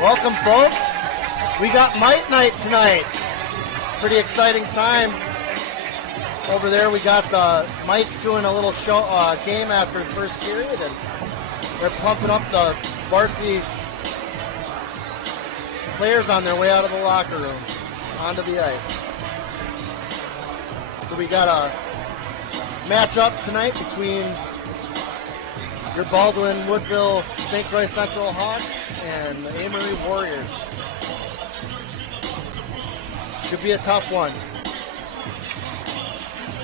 Welcome, folks. We got Mite Night tonight. Pretty exciting time. Over there, we got Mike's doing a little show game after the first period, and they're pumping up the varsity players on their way out of the locker room onto the ice. So we got a matchup tonight between your Baldwin-Woodville St. Croix Central Hawks and the Amery Warriors. Should be a tough one.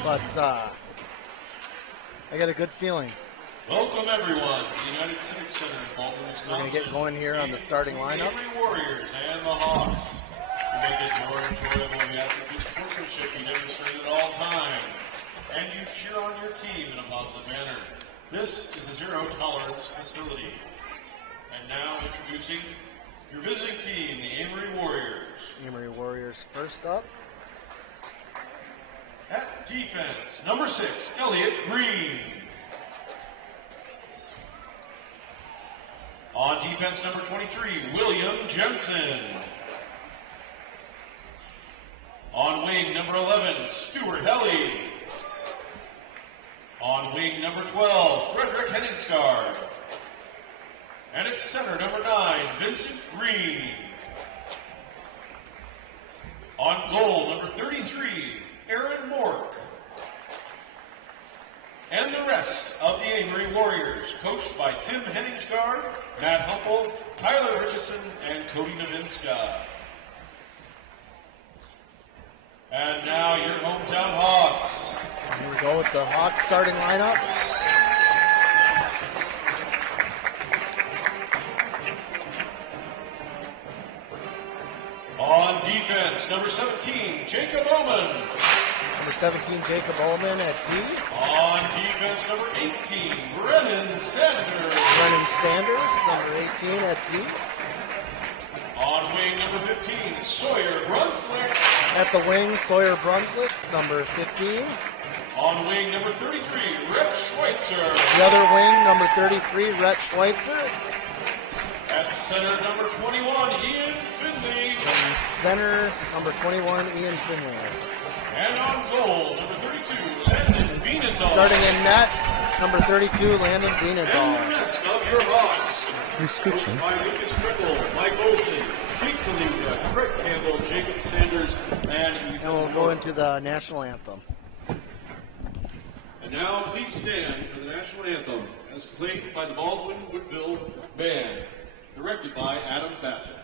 But I got a good feeling. Welcome everyone to the United Civic Center in Baldwin, Wisconsin. We're going to get going here on the starting lineup. The Warriors and the Hawks. To make it more enjoyable, we ask that good sportsmanship be demonstrated at all times. And you cheer on your team in a positive manner. This is a zero-tolerance facility. And now introducing your visiting team, the Amery Warriors. Amery Warriors first up. At defense, number 6, Elliot Green. On defense, number 23, William Jensen. On wing, number 11, Stuart Helly. On wing, number 12, Frederick Henningsgaard. And at center, number 9, Vincent Green. On goal, number 33, Aaron Mork. And the rest of the Amery Warriors, coached by Tim Henningsgaard, Matt Humpel, Tyler Richardson, and Cody Novinska. And now your hometown Hawks. Here we go with the Hawks starting lineup. On defense, number 17, Jacob Oman. Number 17, Jacob Ullman at D. On defense, number 18, Brennan Sanders. Brennan Sanders, number 18 at D. On wing, number 15, Sawyer Brunslick. At the wing, Sawyer Brunslick, number 15. On wing, number 33, Rhett Schweitzer. The other wing, number 33, Rhett Schweitzer. At center, number 21, Ian Finley. And center, number 21, Ian Finley. And on goal, number 32, Landon Bienendahl. Starting in net, number 32, Landon Bienendahl. And the rest of your Hawks. Coached by Lucas Trickle, Mike Olson, Pete Kaliza, Craig Campbell, Jacob Sanders, and Ethan we'll go into the national anthem. And now please stand for the national anthem as played by the Baldwin-Woodville Band, directed by Adam Bassett.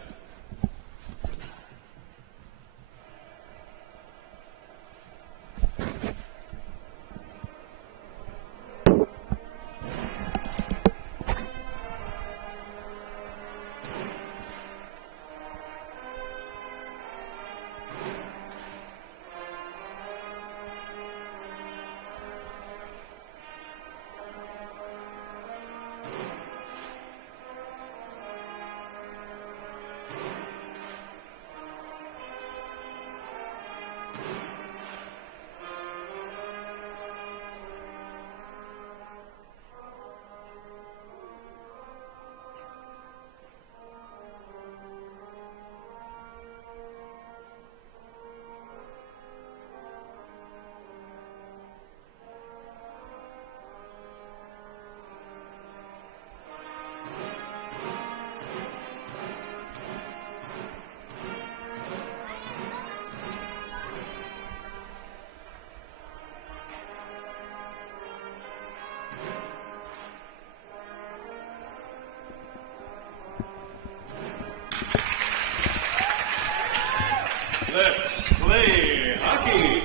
Let's play hockey.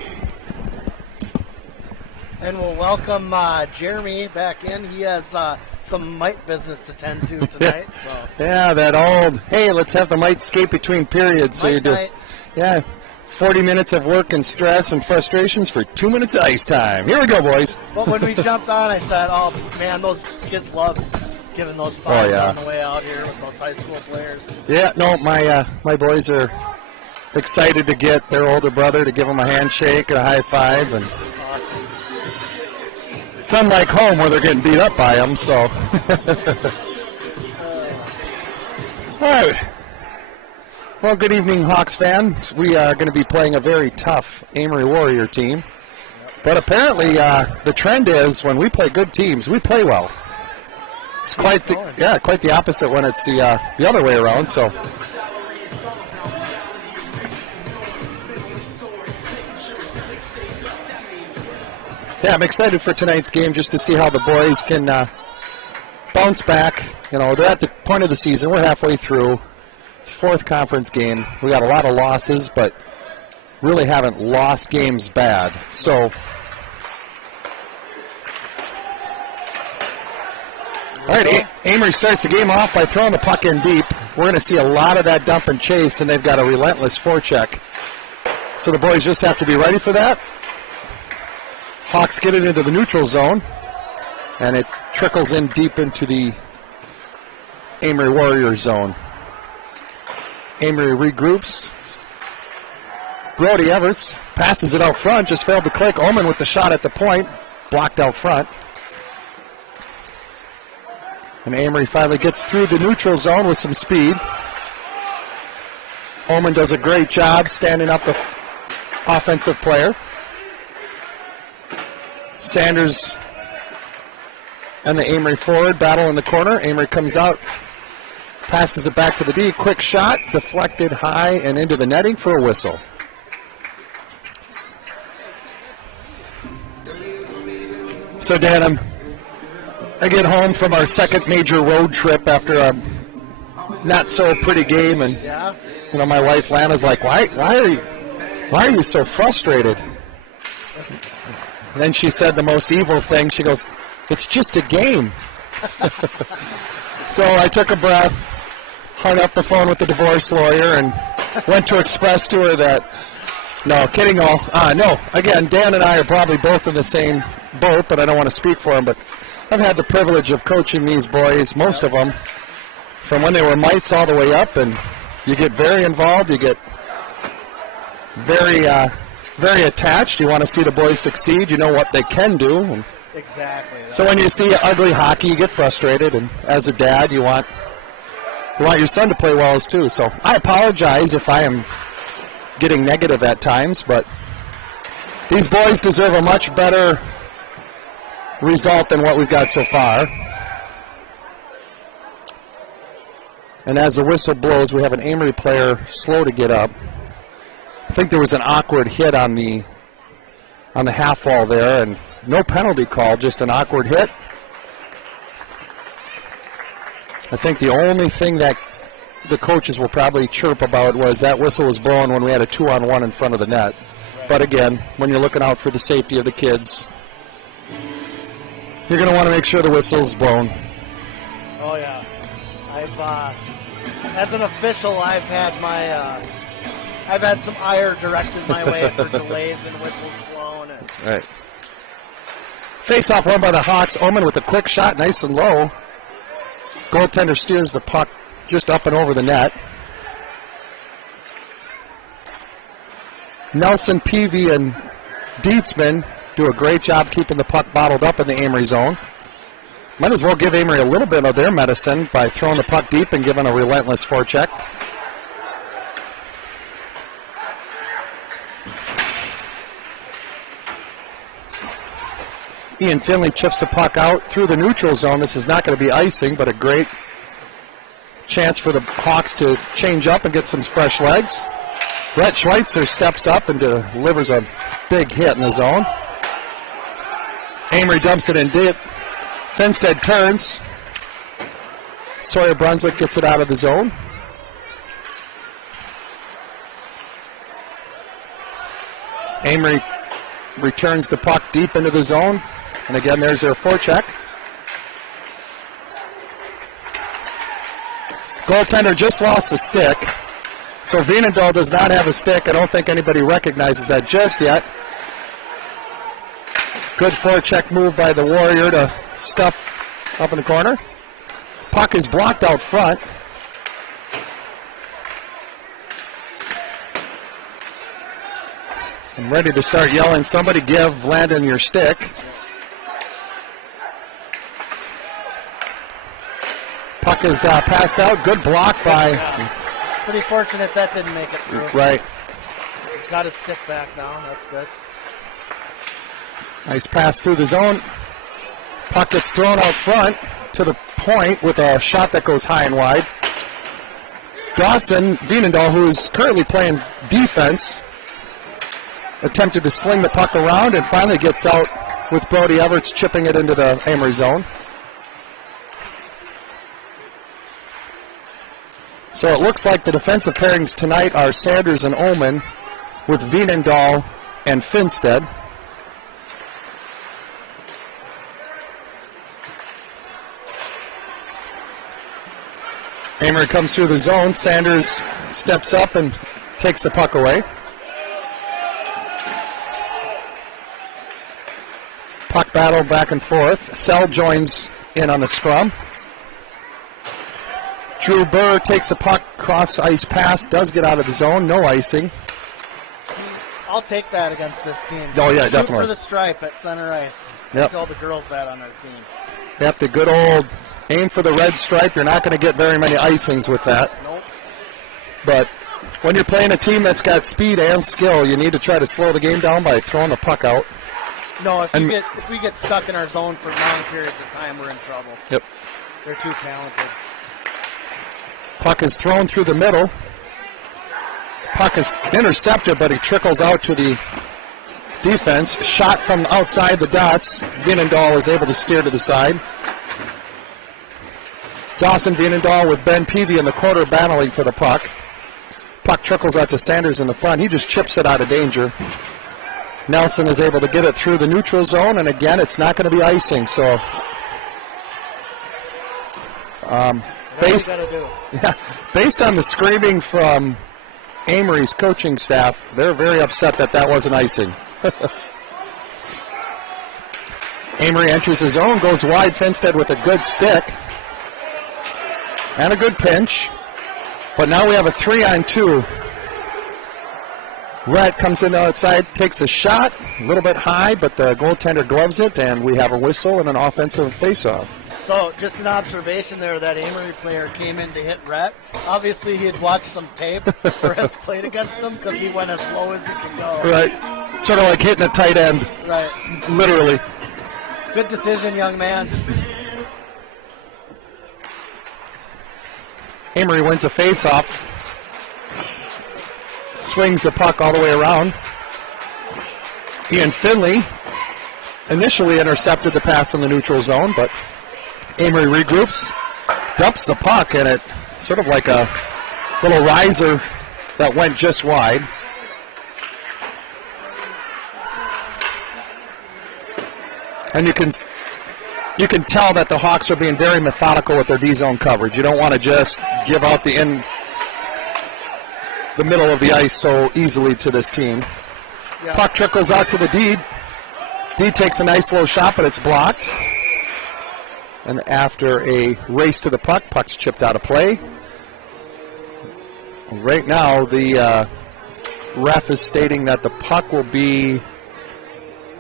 And we'll welcome Jeremy back in. He has some mite business to tend to tonight. So yeah, that old, hey, let's have the mite skate between periods. So you do, yeah, 40 minutes of work and stress and frustrations for 2 minutes of ice time. Here we go, boys. But when we jumped on, I said, oh, man, those kids love giving those fives on the way out here with those high school players. Yeah, no, my boys are excited to get their older brother to give them a handshake and a high five. And awesome. It's unlike home where they're getting beat up by them, so. All right, Well, good evening, Hawks fans. We are going to be playing a very tough Amery Warrior team. But apparently the trend is when we play good teams, we play well. It's quite the opposite when it's the other way around. So, yeah, I'm excited for tonight's game just to see how the boys can bounce back. You know, they're at the point of the season. We're halfway through. Fourth conference game. We got a lot of losses, but really haven't lost games bad. So, all right, Amery starts the game off by throwing the puck in deep. We're going to see a lot of that dump and chase, and they've got a relentless forecheck. So the boys just have to be ready for that. Hawks get it into the neutral zone, and it trickles in deep into the Amery Warrior zone. Amery regroups. Brody Everts passes it out front, just failed to click. Omen with the shot at the point, blocked out front. And Amery finally gets through the neutral zone with some speed. Omen does a great job standing up the offensive player. Sanders and the Amery forward battle in the corner. Amery comes out. Passes it back to the D. Quick shot, deflected high and into the netting for a whistle. So, Dan, I get home from our second major road trip after a not so pretty game, and you know, my wife Lana's like, "Why are you so frustrated?" And then she said the most evil thing. She goes, "It's just a game." So I took a breath, hung up the phone with the divorce lawyer, and went to express to her that, no, kidding all. No, again, Dan and I are probably both in the same boat, but I don't want to speak for him. But I've had the privilege of coaching these boys, most of them, from when they were mites all the way up, and you get very involved, you get very attached. You want to see the boys succeed. You know what they can do. And exactly. So when you see ugly hockey, you get frustrated, and as a dad, you want your son to play well as too. So I apologize if I am getting negative at times, but these boys deserve a much better result than what we've got so far. And as the whistle blows, we have an Amery player slow to get up. I think there was an awkward hit on the half wall there, and no penalty call, just an awkward hit. I think the only thing that the coaches will probably chirp about was that whistle was blown when we had a 2-on-1 in front of the net. Right. But again, when you're looking out for the safety of the kids, you're going to want to make sure the whistle's blown. Oh yeah, as an official, I've had some ire directed my way for delays and whistles blown. Right. Face-off won by the Hawks. Omen with a quick shot, nice and low. Goaltender steers the puck just up and over the net. Nelson, Peavy, and Dietzman do a great job keeping the puck bottled up in the Amery zone. Might as well give Amery a little bit of their medicine by throwing the puck deep and giving a relentless forecheck. Ian Finley chips the puck out through the neutral zone. This is not going to be icing, but a great chance for the Hawks to change up and get some fresh legs. Rhett Schweitzer steps up and delivers a big hit in the zone. Amery dumps it in deep. Finstead turns. Sawyer Brunswick gets it out of the zone. Amery returns the puck deep into the zone. And again, there's their forecheck. Goaltender just lost the stick. So Vienendahl does not have a stick. I don't think anybody recognizes that just yet. Good forecheck move by the Warrior to stuff up in the corner. Puck is blocked out front. I'm ready to start yelling, somebody give Landon your stick. Puck is passed out. Good block by Pretty fortunate that didn't make it through. Right. He's got his stick back now. That's good. Nice pass through the zone. Puck gets thrown out front to the point with a shot that goes high and wide. Dawson Vienendahl, who is currently playing defense, attempted to sling the puck around and finally gets out with Brody Everts chipping it into the Amery zone. So it looks like the defensive pairings tonight are Sanders and Ullman with Vienendahl and Finstead. Amery comes through the zone. Sanders steps up and takes the puck away. Puck battle back and forth. Sell joins in on the scrum. Drew Burr takes the puck, cross ice pass, does get out of the zone, no icing. I'll take that against this team. Oh, yeah, Shoot definitely. for the stripe at center ice. Yep. Tell the girls that on our team. Yep, the good old aim for the red stripe. You're not going to get very many icings with that. Nope. But when you're playing a team that's got speed and skill, you need to try to slow the game down by throwing the puck out. No, if we get stuck in our zone for long periods of time, we're in trouble. Yep. They're too talented. Puck is thrown through the middle. Puck is intercepted, but he trickles out to the defense. Shot from outside the dots. Vienendahl is able to steer to the side. Dawson Vienendahl with Ben Peavy in the corner battling for the puck. Puck trickles out to Sanders in the front. He just chips it out of danger. Nelson is able to get it through the neutral zone, and again, it's not going to be icing. So, based on the screaming from Amery's coaching staff, they're very upset that that wasn't icing. Amery enters his zone, goes wide. Finstead with a good stick and a good pinch. But now we have a 3-on-2. Rhett comes in the outside, takes a shot, a little bit high, but the goaltender gloves it, and we have a whistle and an offensive faceoff. So, just an observation there, that Amery player came in to hit Rhett. Obviously, he had watched some tape or has played against him because he went as low as he could go. Right. Sort of like hitting a tight end. Right. Literally. Good decision, young man. Amery wins a faceoff. Swings the puck all the way around. Ian Finley initially intercepted the pass in the neutral zone, but Amery regroups, dumps the puck, and it sort of like a little riser that went just wide. And you can tell that the Hawks are being very methodical with their D-zone coverage. You don't want to just give out the middle of the ice so easily to this team. Yeah. Puck trickles out to the D. D takes a nice low shot, but it's blocked. And after a race to the puck, puck's chipped out of play. Right now, the ref is stating that the puck will be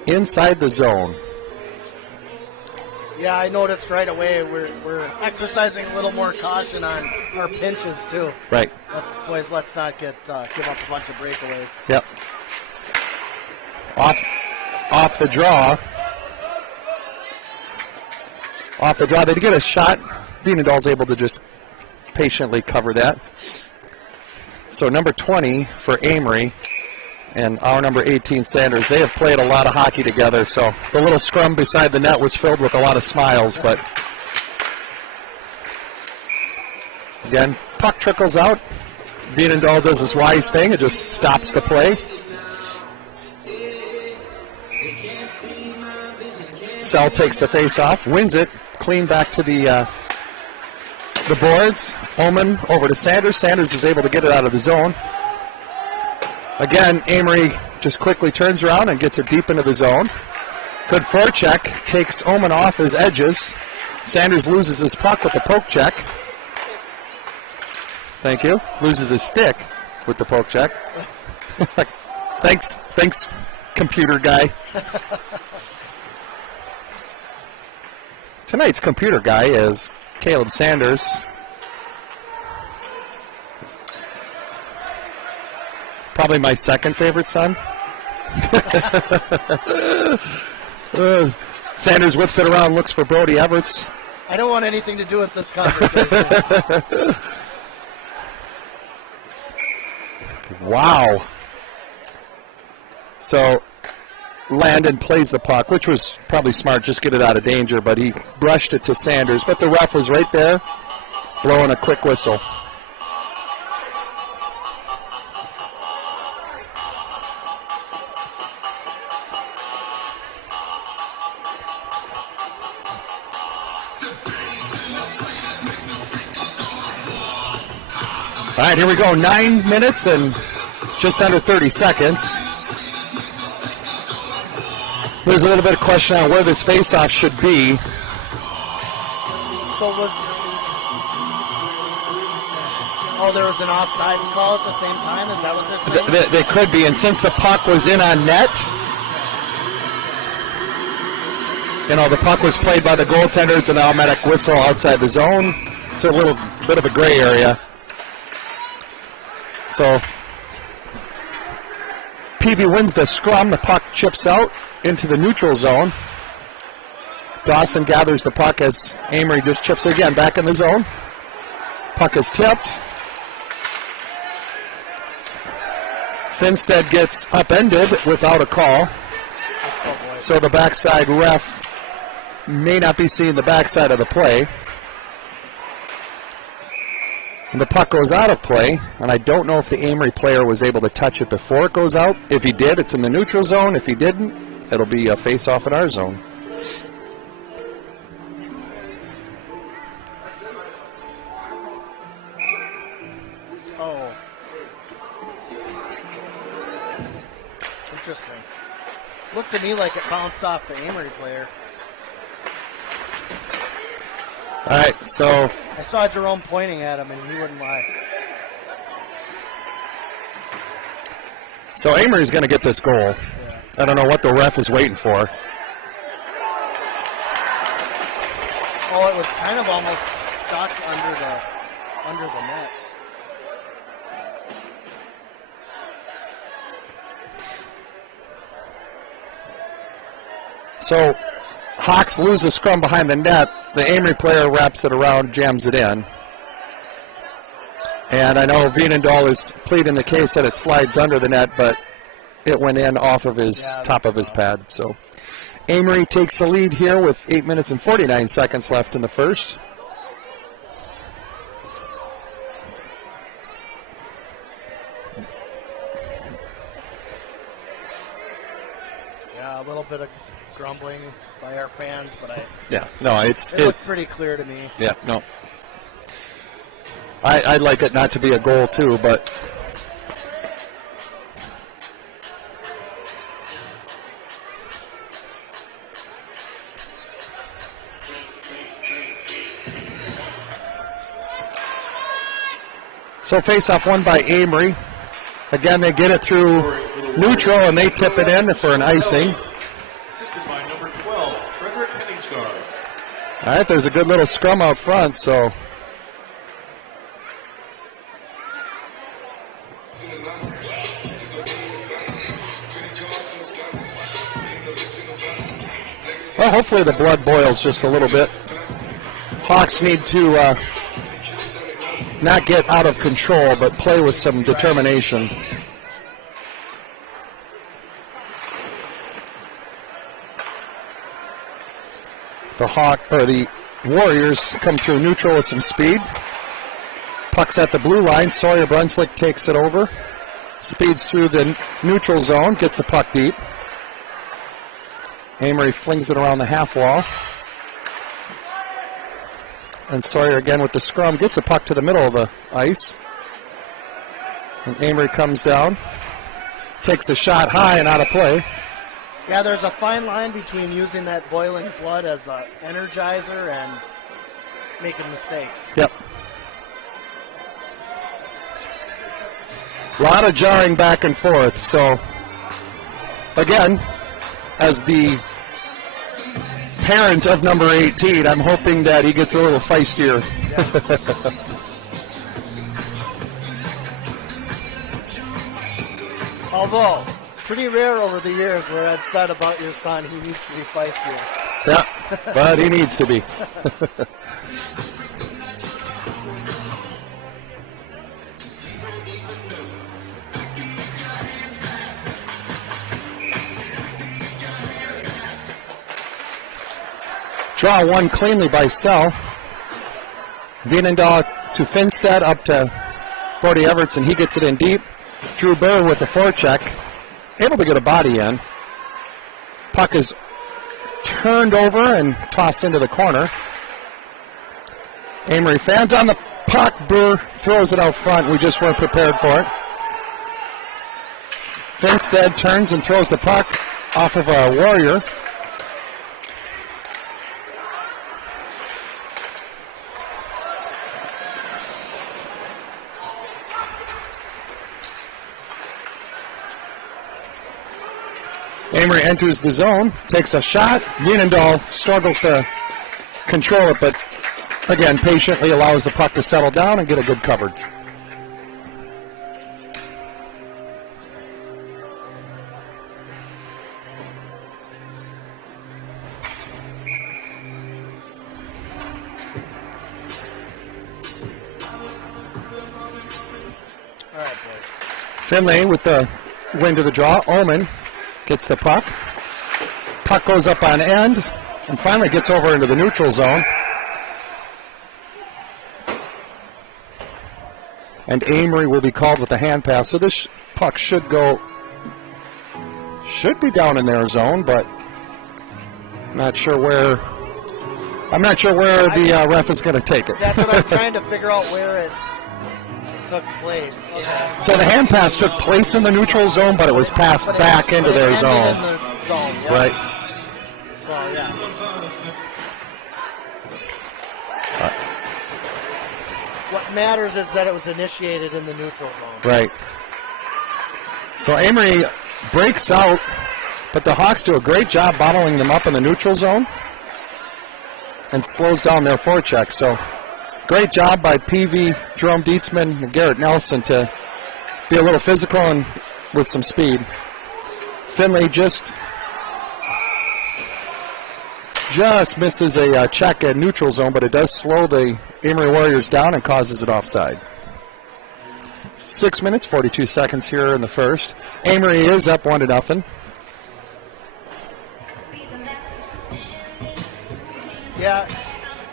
inside the zone. Yeah, I noticed right away we're exercising a little more caution on our pinches, too. Right. Boys, let's not give up a bunch of breakaways. Yep. Off the draw. Off the draw. They get a shot. Vienendahl's able to just patiently cover that. So number 20 for Amery and our number 18, Sanders, they have played a lot of hockey together. So the little scrum beside the net was filled with a lot of smiles. But again, puck trickles out. Vienendahl does his wise thing. It just stops the play. Sell takes the face off, wins it, clean back to the boards. Ullman over to Sanders. Sanders is able to get it out of the zone. Again, Amery just quickly turns around and gets it deep into the zone. Good forecheck, takes Ullman off his edges. Sanders loses his puck with the poke check. Thank you. Loses his stick with the poke check. Thanks, computer guy. Tonight's computer guy is Caleb Sanders. Probably my second favorite son. Sanders whips it around, looks for Brody Everts. I don't want anything to do with this conversation. Wow. So Landon plays the puck, which was probably smart, just get it out of danger, but he brushed it to Sanders. But the ref was right there, blowing a quick whistle. All right, here we go. 9 minutes and just under 30 seconds. There's a little bit of question on where this faceoff should be. So there was an offside call at the same time? Is that what this is? They could be, and since the puck was in on net, the puck was played by the goaltender. It's an automatic whistle outside the zone. It's a little bit of a gray area. So Peavy wins the scrum. The puck chips out into the neutral zone. Dawson gathers the puck as Amery just chips it again back in the zone. Puck is tipped. Finstead gets upended without a call. So the backside ref may not be seeing the backside of the play. And the puck goes out of play, and I don't know if the Amery player was able to touch it before it goes out. If he did, it's in the neutral zone. If he didn't, it'll be a face-off in our zone. Oh. Interesting. Looked to me like it bounced off the Amery player. All right, so I saw Jerome pointing at him, and he wouldn't lie. So Amery's going to get this goal. Yeah. I don't know what the ref is waiting for. Oh, it was kind of almost stuck under the net. So Hawks lose the scrum behind the net. The Amery player wraps it around, jams it in. And I know Vienendahl is pleading the case that it slides under the net, but it went in off of his top of his pad. So Amery takes the lead here with 8 minutes and 49 seconds left in the first. Yeah, a little bit of grumbling by our fans, but it looked pretty clear to me. Yeah, no. I'd like it not to be a goal too, but so face-off won by Amery. Again, they get it through neutral and they tip it in for an icing. Assisted by number 12, Frederick Henningsgaard. All right, there's a good little scrum out front, so. Well, hopefully the blood boils just a little bit. Hawks need to not get out of control, but play with some determination. The Warriors come through neutral with some speed. Puck's at the blue line. Sawyer Brunslick takes it over. Speeds through the neutral zone, gets the puck deep. Amery flings it around the half wall. And Sawyer again with the scrum, gets the puck to the middle of the ice. And Amery comes down, takes a shot high and out of play. Yeah, there's a fine line between using that boiling blood as an energizer and making mistakes. Yep. A lot of jarring back and forth. So, again, as the parent of number 18, I'm hoping that he gets a little feistier. Although, pretty rare over the years where I've said about your son he needs to be feistier. Yeah, but he needs to be. Draw one cleanly by Sell. Vienendahl to Finstead, up to Brody Everts, and he gets it in deep. Drew Burr with the forecheck, able to get a body in. Puck is turned over and tossed into the corner. Amery fans on the puck. Burr throws it out front. We just weren't prepared for it. Finstead turns and throws the puck off of a Warrior. Amery enters the zone, takes a shot. Vienendahl struggles to control it, but again, patiently allows the puck to settle down and get a good coverage. All right, boys. Finlay with the win to the draw. Omen gets the puck. Puck goes up on end and finally gets over into the neutral zone. And Amery will be called with the hand pass. So this puck should be down in their zone, but I'm not sure where the ref is going to take it. That's what I'm trying to figure out, where it took place. Yeah. So the hand pass took place in the neutral zone, but it was passed back into their zone. In the zone, yeah. Right. So, yeah. What matters is that it was initiated in the neutral zone. Right. So Amery breaks out, but the Hawks do a great job bottling them up in the neutral zone and slows down their forecheck. So great job by PV, Jerome Dietzman, and Garrett Nelson to be a little physical and with some speed. Finlay just misses a check at neutral zone, but it does slow the Amery Warriors down and causes it offside. 6 minutes, 42 seconds here in the first. Amery is up 1-0. Yeah,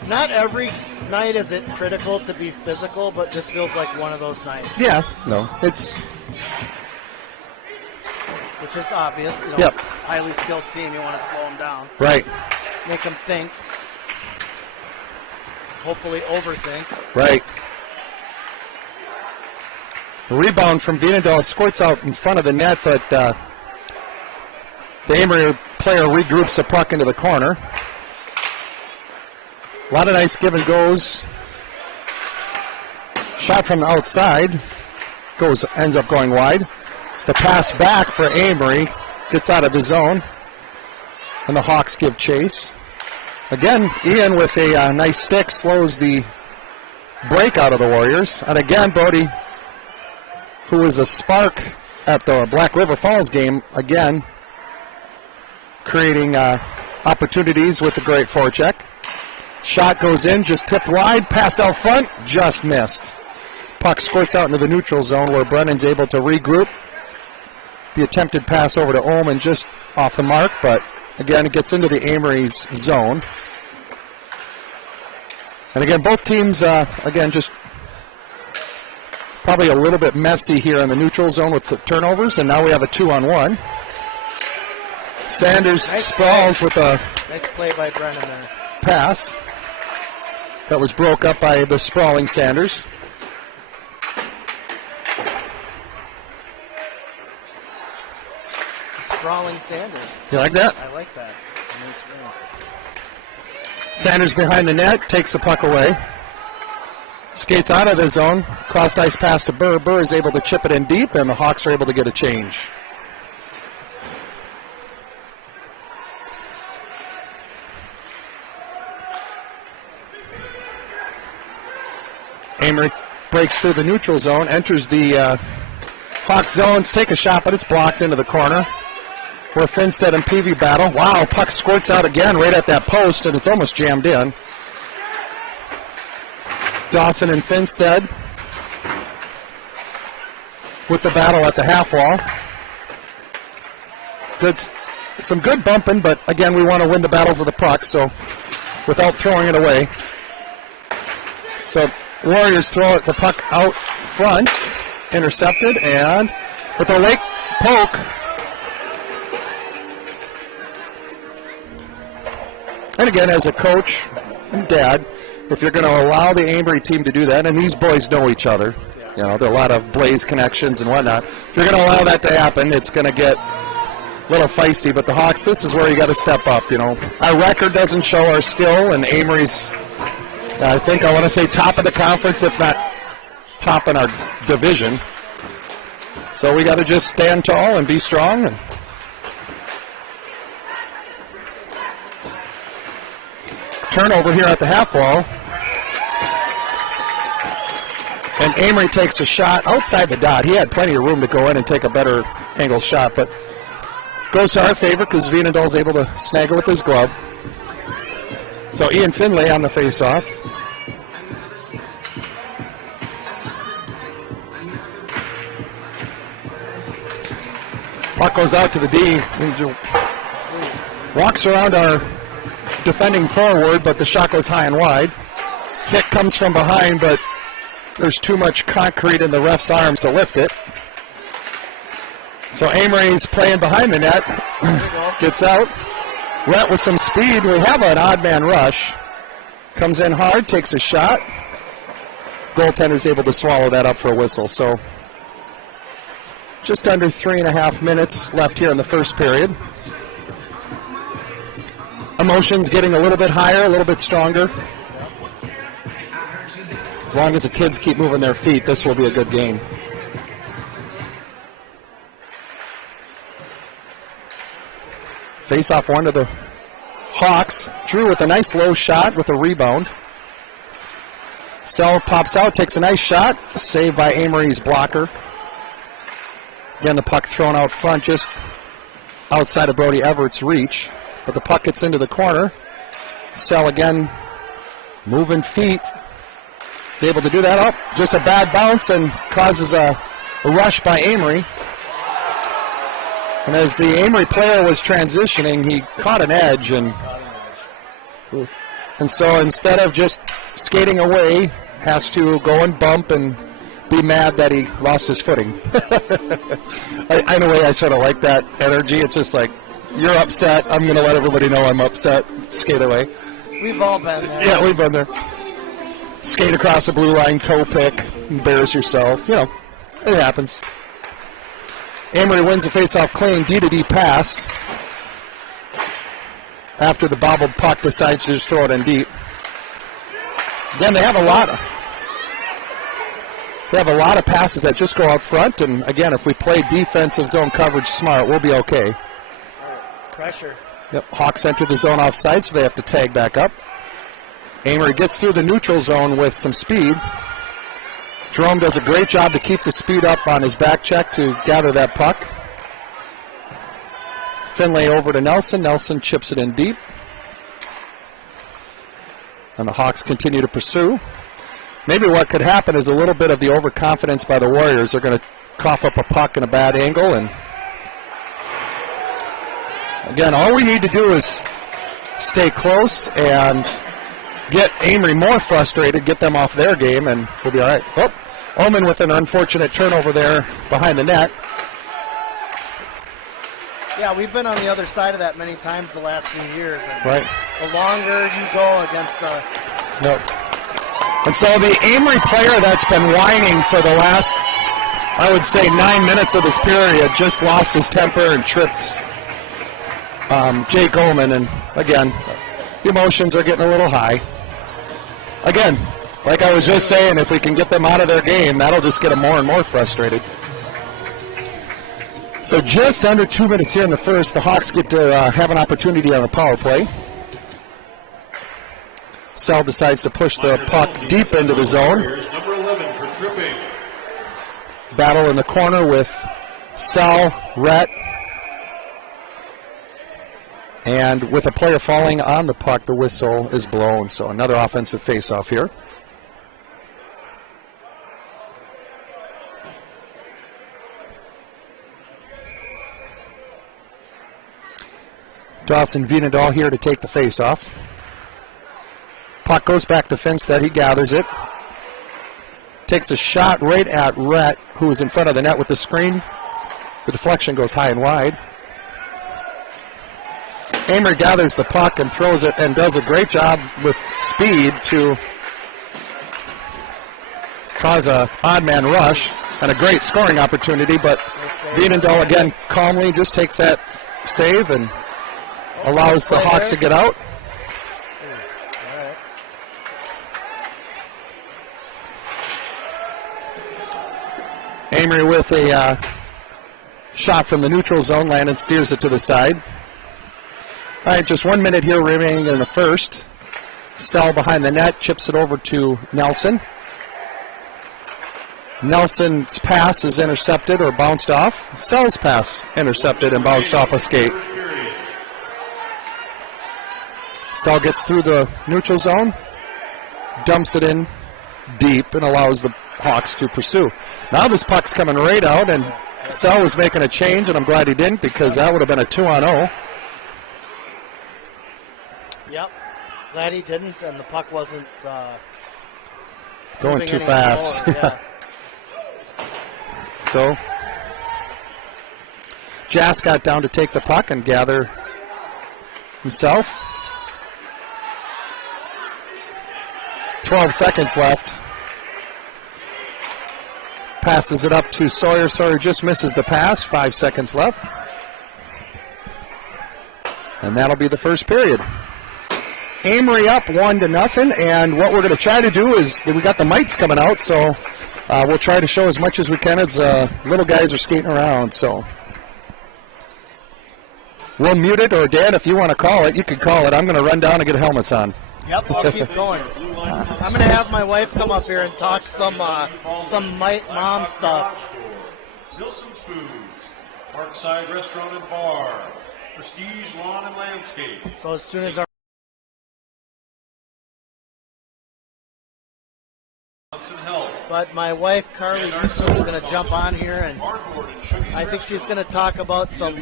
not every night is it critical to be physical, but this feels like one of those nights. Yeah, no, it's... Which is obvious. You know, Yep. Highly skilled team, you want to slow them down. Right, Make them think. Hopefully overthink. right. The rebound from Vienendahl squirts out in front of the net, but the Amery player regroups the puck into the corner. A lot of nice give and goes. Shot from the outside ends up going wide. The pass back for Amery gets out of the zone, and the Hawks give chase. Again, Ian with a nice stick slows the break out of the Warriors. And again, Brody, who was a spark at the Black River Falls game, again creating opportunities with the great forecheck. Shot goes in, just tipped wide, passed out front, just missed. Puck squirts out into the neutral zone where Brennan's able to regroup. The attempted pass over to Ullman just off the mark, but again, it gets into the Amery's zone. And again, both teams, just probably a little bit messy here in the neutral zone with the turnovers, and now we have a 2-on-1. Sanders sprawls with a nice play by Brennan there. Pass that was broke up by the sprawling Sanders. Sprawling Sanders. You like that? I like that. Nice win. Sanders behind the net, takes the puck away. Skates out of the zone, cross ice pass to Burr. Burr is able to chip it in deep, and the Hawks are able to get a change. Amery breaks through the neutral zone, enters the Hawks zones, take a shot, but it's blocked into the corner. Where Finstead and Peavy battle. Wow, puck squirts out again right at that post, and it's almost jammed in. Dawson and Finstead with the battle at the half wall. Some good bumping, but again, we want to win the battles of the puck, so without throwing it away. So Warriors throw the puck out front, intercepted, and with a late poke. And again, as a coach and dad, if you're going to allow the Amery team to do that, and these boys know each other, you know, there are a lot of Blaze connections and whatnot. If you're going to allow that to happen, it's going to get a little feisty. But the Hawks, this is where you got to step up. You know, our record doesn't show our skill, and Amery's, I think I want to say top of the conference, if not top in our division. So we got to just stand tall and be strong. And turnover here at the half wall. And Amery takes a shot outside the dot. He had plenty of room to go in and take a better angle shot, but goes to our favor because Vienendahl's able to snag it with his glove. So Ian Finlay on the face-off. Puck goes out to the D. Walks around our defending forward, but the shot goes high and wide. Kick comes from behind, but there's too much concrete in the ref's arms to lift it. So Amery's playing behind the net. Gets out. Rhett with some speed. We have an odd man rush. Comes in hard, takes a shot. Goaltender's able to swallow that up for a whistle. So just under 3.5 minutes left here in the first period. Emotions getting a little bit higher, a little bit stronger. As long as the kids keep moving their feet, this will be a good game. Face-off one to the Hawks. Drew with a nice low shot with a rebound. Sell pops out, takes a nice shot. Saved by Amery's blocker. Again, the puck thrown out front just outside of Brody Everett's reach. But the puck gets into the corner. Sell again, moving feet. Is able to do that up. Just a bad bounce and causes a rush by Amery. And as the Amery player was transitioning, he caught an edge. And so instead of just skating away, has to go and bump and be mad that he lost his footing. In a way, I sort of like that energy. It's just like, you're upset. I'm going to let everybody know I'm upset. Skate away. We've all been there. Yeah, we've been there. Skate across the blue line, toe pick, embarrass yourself. You know, it happens. Amery wins the faceoff clean, D-to-D pass. After the bobbled puck decides to just throw it in deep. Again, they have a lot of passes that just go out front, and again, if we play defensive zone coverage smart, we'll be okay. Pressure. Yep. Hawks enter the zone offside, so they have to tag back up. Amery gets through the neutral zone with some speed. Jerome does a great job to keep the speed up on his back check to gather that puck. Finlay over to Nelson. Nelson chips it in deep. And the Hawks continue to pursue. Maybe what could happen is a little bit of the overconfidence by the Warriors. They're going to cough up a puck in a bad angle. And again, all we need to do is stay close and get Amery more frustrated, get them off their game, and we'll be all right. Oh, Omen with an unfortunate turnover there behind the net. Yeah, we've been on the other side of that many times the last few years. And right. The longer you go against the... Nope. And so the Amery player that's been whining for the last, I would say, 9 minutes of this period just lost his temper and tripped Jake Omen. And again, the emotions are getting a little high. Again, like I was just saying, if we can get them out of their game, that'll just get them more and more frustrated. So just under 2 minutes here in the first, the Hawks get to have an opportunity on the power play. Sell decides to push the puck deep into the zone. Number 11 for tripping. battle in the corner with Sal, Rhett, and with a player falling on the puck, the whistle is blown. So another offensive face-off here. Dawson Vienadal here to take the face-off. Puck goes back to Finstead. He gathers it. Takes a shot right at Rhett, who is in front of the net with the screen. The deflection goes high and wide. Amery gathers the puck and throws it and does a great job with speed to cause a odd man rush and a great scoring opportunity, but Vienadal again calmly just takes that save and allows the Hawks to get out. Amery with a shot from the neutral zone. Landon steers it to the side. All right, just 1 minute here remaining in the first. Sell behind the net, chips it over to Nelson. Nelson's pass is intercepted or bounced off. Sell's pass intercepted and bounced off a skate. Sell gets through the neutral zone, dumps it in deep, and allows the Hawks to pursue. Now this puck's coming right out, and Sell was making a change, and I'm glad he didn't, because that would have been a 2-on-0. Yep, glad he didn't, and the puck wasn't going too fast. Yeah. So Jass got down to take the puck and gather himself. 12 seconds left. Passes it up to Sawyer. Sawyer just misses the pass. 5 seconds left. And that'll be the first period. Amery up 1-0, and what we're going to try to do is, we got the mites coming out, so we'll try to show as much as we can as little guys are skating around. So we'll mute it, or Dan, if you want to call it, you can call it. I'm going to run down and get helmets on. Yep, I'll keep going. I'm going to have my wife come up here and talk some Mite Mom stuff. Wilson's Foods, Parkside Restaurant and Bar, Prestige Lawn and Landscape. So as soon as our But my wife, Carly Houston, is going to jump on here, and I think she's going to talk about some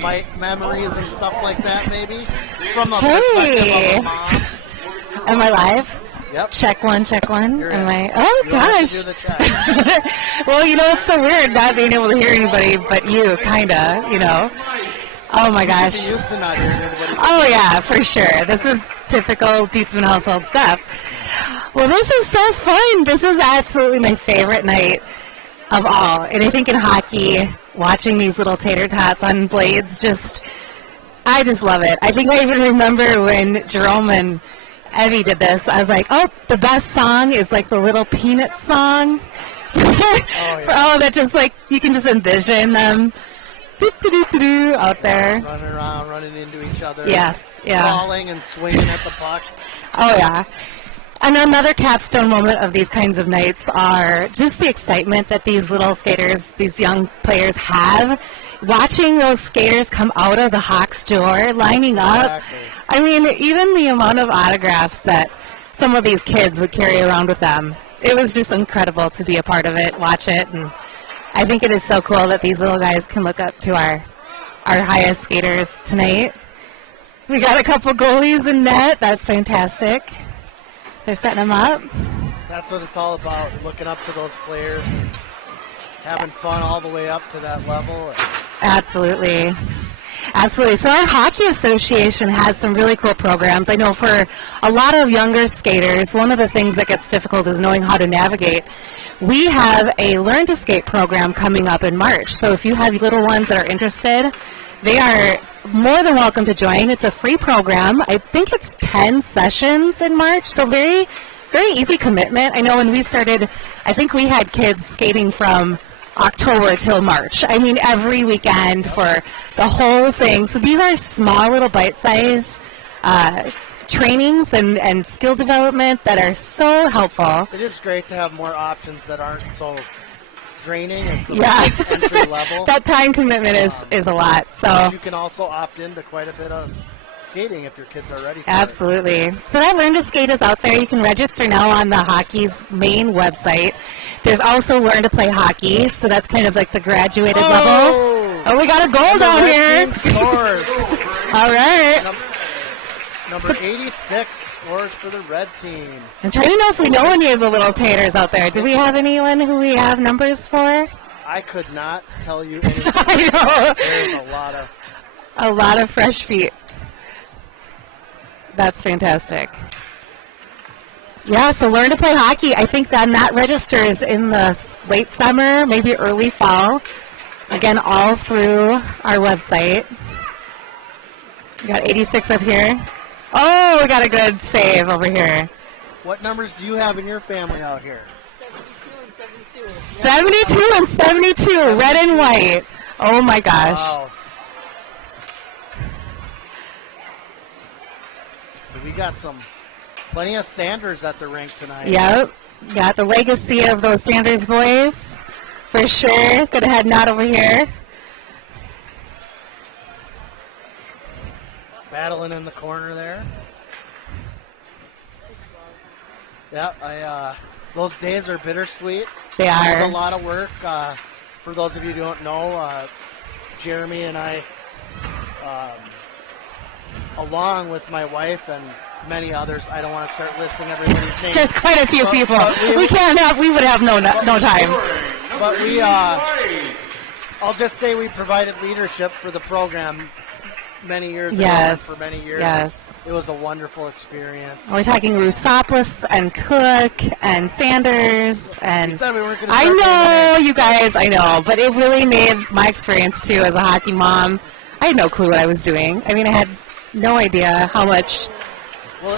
Mite memories and stuff like that, maybe, from a perspective of a mom. Am I live? Yep. Check one. You're Am in. I? Oh, You don't have to gosh. do the check. Well, it's so weird not being able to hear anybody but you, kind of, Oh, my gosh. She's used to not hearing anybody. Oh, yeah, for sure. This is typical Dietzman household stuff. Well, this is so fun. This is absolutely my favorite night of all. And I think in hockey, watching these little tater tots on blades, I just love it. I think I even remember when Jerome and Evie did this. I was like, oh, the best song is like the Little Peanut song. That just you can just envision them out there. Running around, running into each other. Yes, yeah. Falling and swinging at the puck. Oh, yeah. And another capstone moment of these kinds of nights are just the excitement that these little skaters, these young players have. Watching those skaters come out of the Hawks door, lining up. Exactly. I mean, even the amount of autographs that some of these kids would carry around with them. It was just incredible to be a part of it, watch it. And I think it is so cool that these little guys can look up to our highest skaters tonight. We got a couple goalies in net. That's fantastic. They're setting them up. That's what it's all about, looking up to those players and having fun all the way up to that level. Absolutely. So our hockey association has some really cool programs. I know for a lot of younger skaters, one of the things that gets difficult is knowing how to navigate. We have a Learn to Skate program coming up in March. So if you have little ones that are interested, they are more than welcome to join. It's a free program. I think it's 10 sessions in March, so very, very easy commitment. I know when we started, I think we had kids skating from October till March. I mean, every weekend for the whole thing. So these are small little bite-sized trainings and skill development that are so helpful. It is great to have more options that aren't so draining. It's the Yeah. entry level. That time commitment is a lot. So But you can also opt into quite a bit of skating if your kids are ready for it. absolutely. So that Learn to Skate is out there. You can register now on the hockey's main website. There's also Learn to Play Hockey, so that's kind of like the graduated level. Oh, we got a goal down here. Scores. All right. Number 86 scores for the red team. I'm trying to know if we know any of the little taters out there. Do we have anyone who we have numbers for? I could not tell you anything. I know. There's A lot of fresh feet. That's fantastic. Yeah, so Learn to Play Hockey. I think then that registers in the late summer, maybe early fall. Again, all through our website. We got 86 up here. Oh, we got a good save over here. What numbers do you have in your family out here? 72 and 72. 72 and 72, red and white. Oh my gosh. Wow. So we got plenty of Sanders at the rink tonight. Yep. Got the legacy of those Sanders boys. For sure. Go ahead and nod over here. Battling in the corner there. Yeah, those days are bittersweet. They are. There's a lot of work. For those of you who don't know, Jeremy and I, along with my wife and many others, I don't want to start listing everybody's names. There's quite a few But- people. but We would have no time. But I'll just say we provided leadership for the program many years ago. Yes. And for many years. Yes. It was a wonderful experience. We're talking Rusopoulos and Cook and Sanders and We said we weren't going to I start know, naming you guys, I know, but it really made my experience too as a hockey mom. I had no clue what I was doing. I mean, I had no idea how much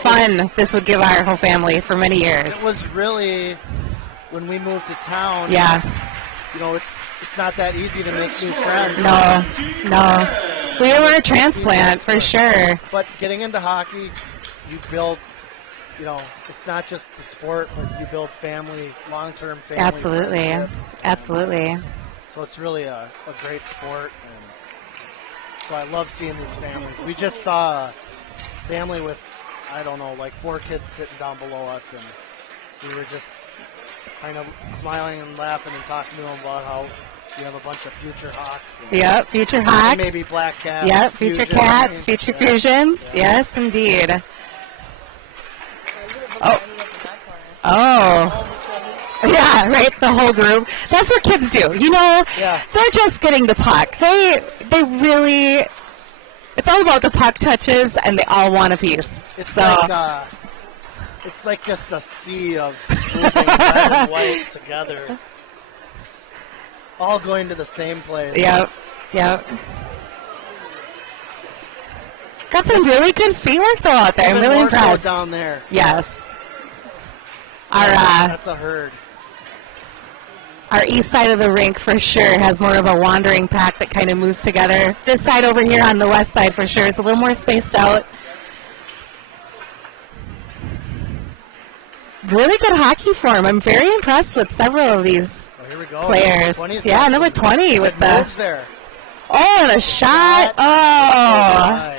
fun this would give our whole family for many years. It was really, when we moved to town, Yeah. you know, it's not that easy to make new friends. No. We were a transplant for sure. But getting into hockey, you build, you know, it's not just the sport, but you build family, long-term family Absolutely. friendships. Absolutely. So it's really a great sport. And so I love seeing these families. We just saw a family with, I don't know, like 4 kids sitting down below us, and we were just kind of smiling and laughing and talking to them about how we have a bunch of future Hawks. And Yep, future Hawks. maybe Black Cats. Yep, future Fusion. Cats, future Fusions. Yes, indeed. Oh. Yeah, right, the whole group. That's what kids do. You know, Yeah. they're just getting the puck. They really, it's all about the puck touches, and they all want a piece. It's like just a sea of moving red and white together, all going to the same place. Yep. Got some really good feet work though out there. I'm Even really more so impressed. down there. Yes. That's a herd. Our east side of the rink for sure has more of a wandering pack that kind of moves together. This side over here on the west side for sure is a little more spaced out. Really good hockey form. I'm very impressed with several of these Oh, here we go. players. 20's Yeah, got number some 20 with good the moves there. and a shot. Oh. Right.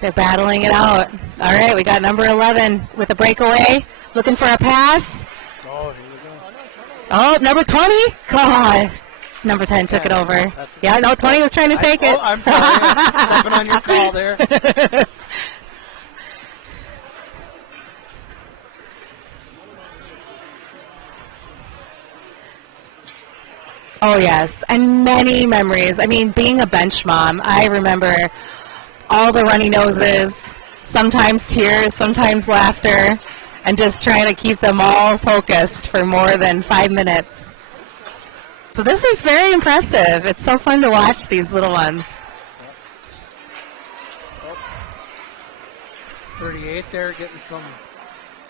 They're battling it out. All right, we got number 11 with a breakaway, looking for a pass. Oh, here we go. Oh, number 20? God. Number 10 took it over. That's- Yeah, no, 20 was trying to take it. Oh, I'm sorry. Stepping on your call there. Oh, yes, and many memories. I mean, being a bench mom, I remember all the runny noses, sometimes tears, sometimes laughter, and just trying to keep them all focused for more than 5 minutes. So this is very impressive. It's so fun to watch these little ones. 38 there, getting some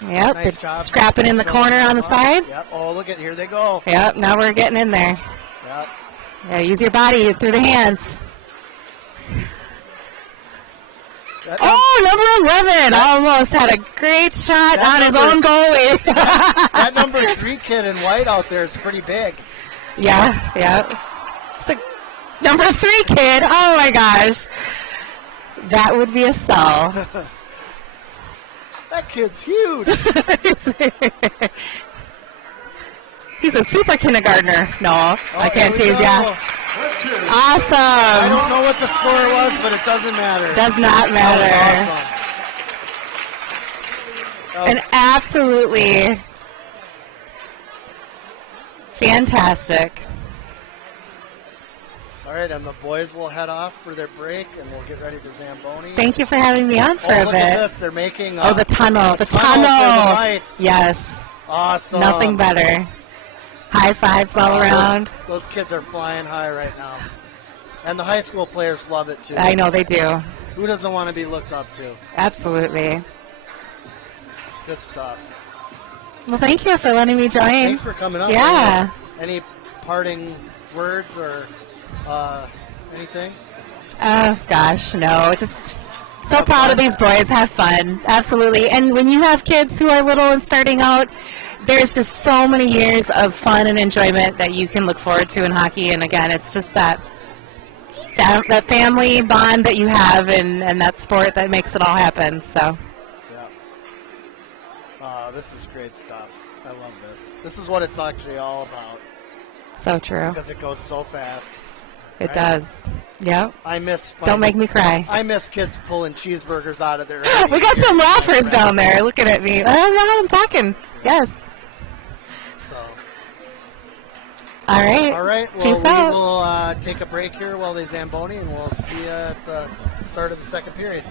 Yep, nice job. scrapping in the corner on the side. Yep. Oh, look at here they go. Yep, now we're getting in there. Yep. Yeah, use your body through the hands. Oh, number 11 almost had a great shot on his own goalie. That number 3 kid in white out there is pretty big. Yeah. It's like number 3 kid. Oh my gosh. That would be a sell. That kid's huge. He's a super kindergartner. No, I can't tease ya. Awesome. I don't know what the score was, but it doesn't matter. Does not matter. Awesome. And absolutely fantastic. All right, and the boys will head off for their break, and we'll get ready for Zamboni. Thank you for having me on for a look bit. at this. They're making the tunnel. The tunnel tunnel. for the Knights. Yes. Awesome. Nothing better. High fives all around. Those kids are flying high right now. And the high school players love it, too. I know they do. Who doesn't want to be looked up to? Absolutely. Good stuff. Well, thank you for letting me join. Thanks for coming up. Yeah. Any parting words or anything? Oh, gosh, no. Just so proud of these boys. Have fun. Absolutely. And when you have kids who are little and starting out, there's just so many years of fun and enjoyment that you can look forward to in hockey. And, again, it's just that family bond that you have and that sport that makes it all happen. So. Yeah. This is great stuff. I love this. This is what it's actually all about. So true. Because it goes so fast. It does. Yep. I miss. Don't make me cry. I miss kids pulling cheeseburgers out of their. We got some laughers down there looking at me. I'm talking. Yes. So. All right. All right. Well, Peace out. We will take a break here while they Zamboni, and we'll see you at the start of the second period.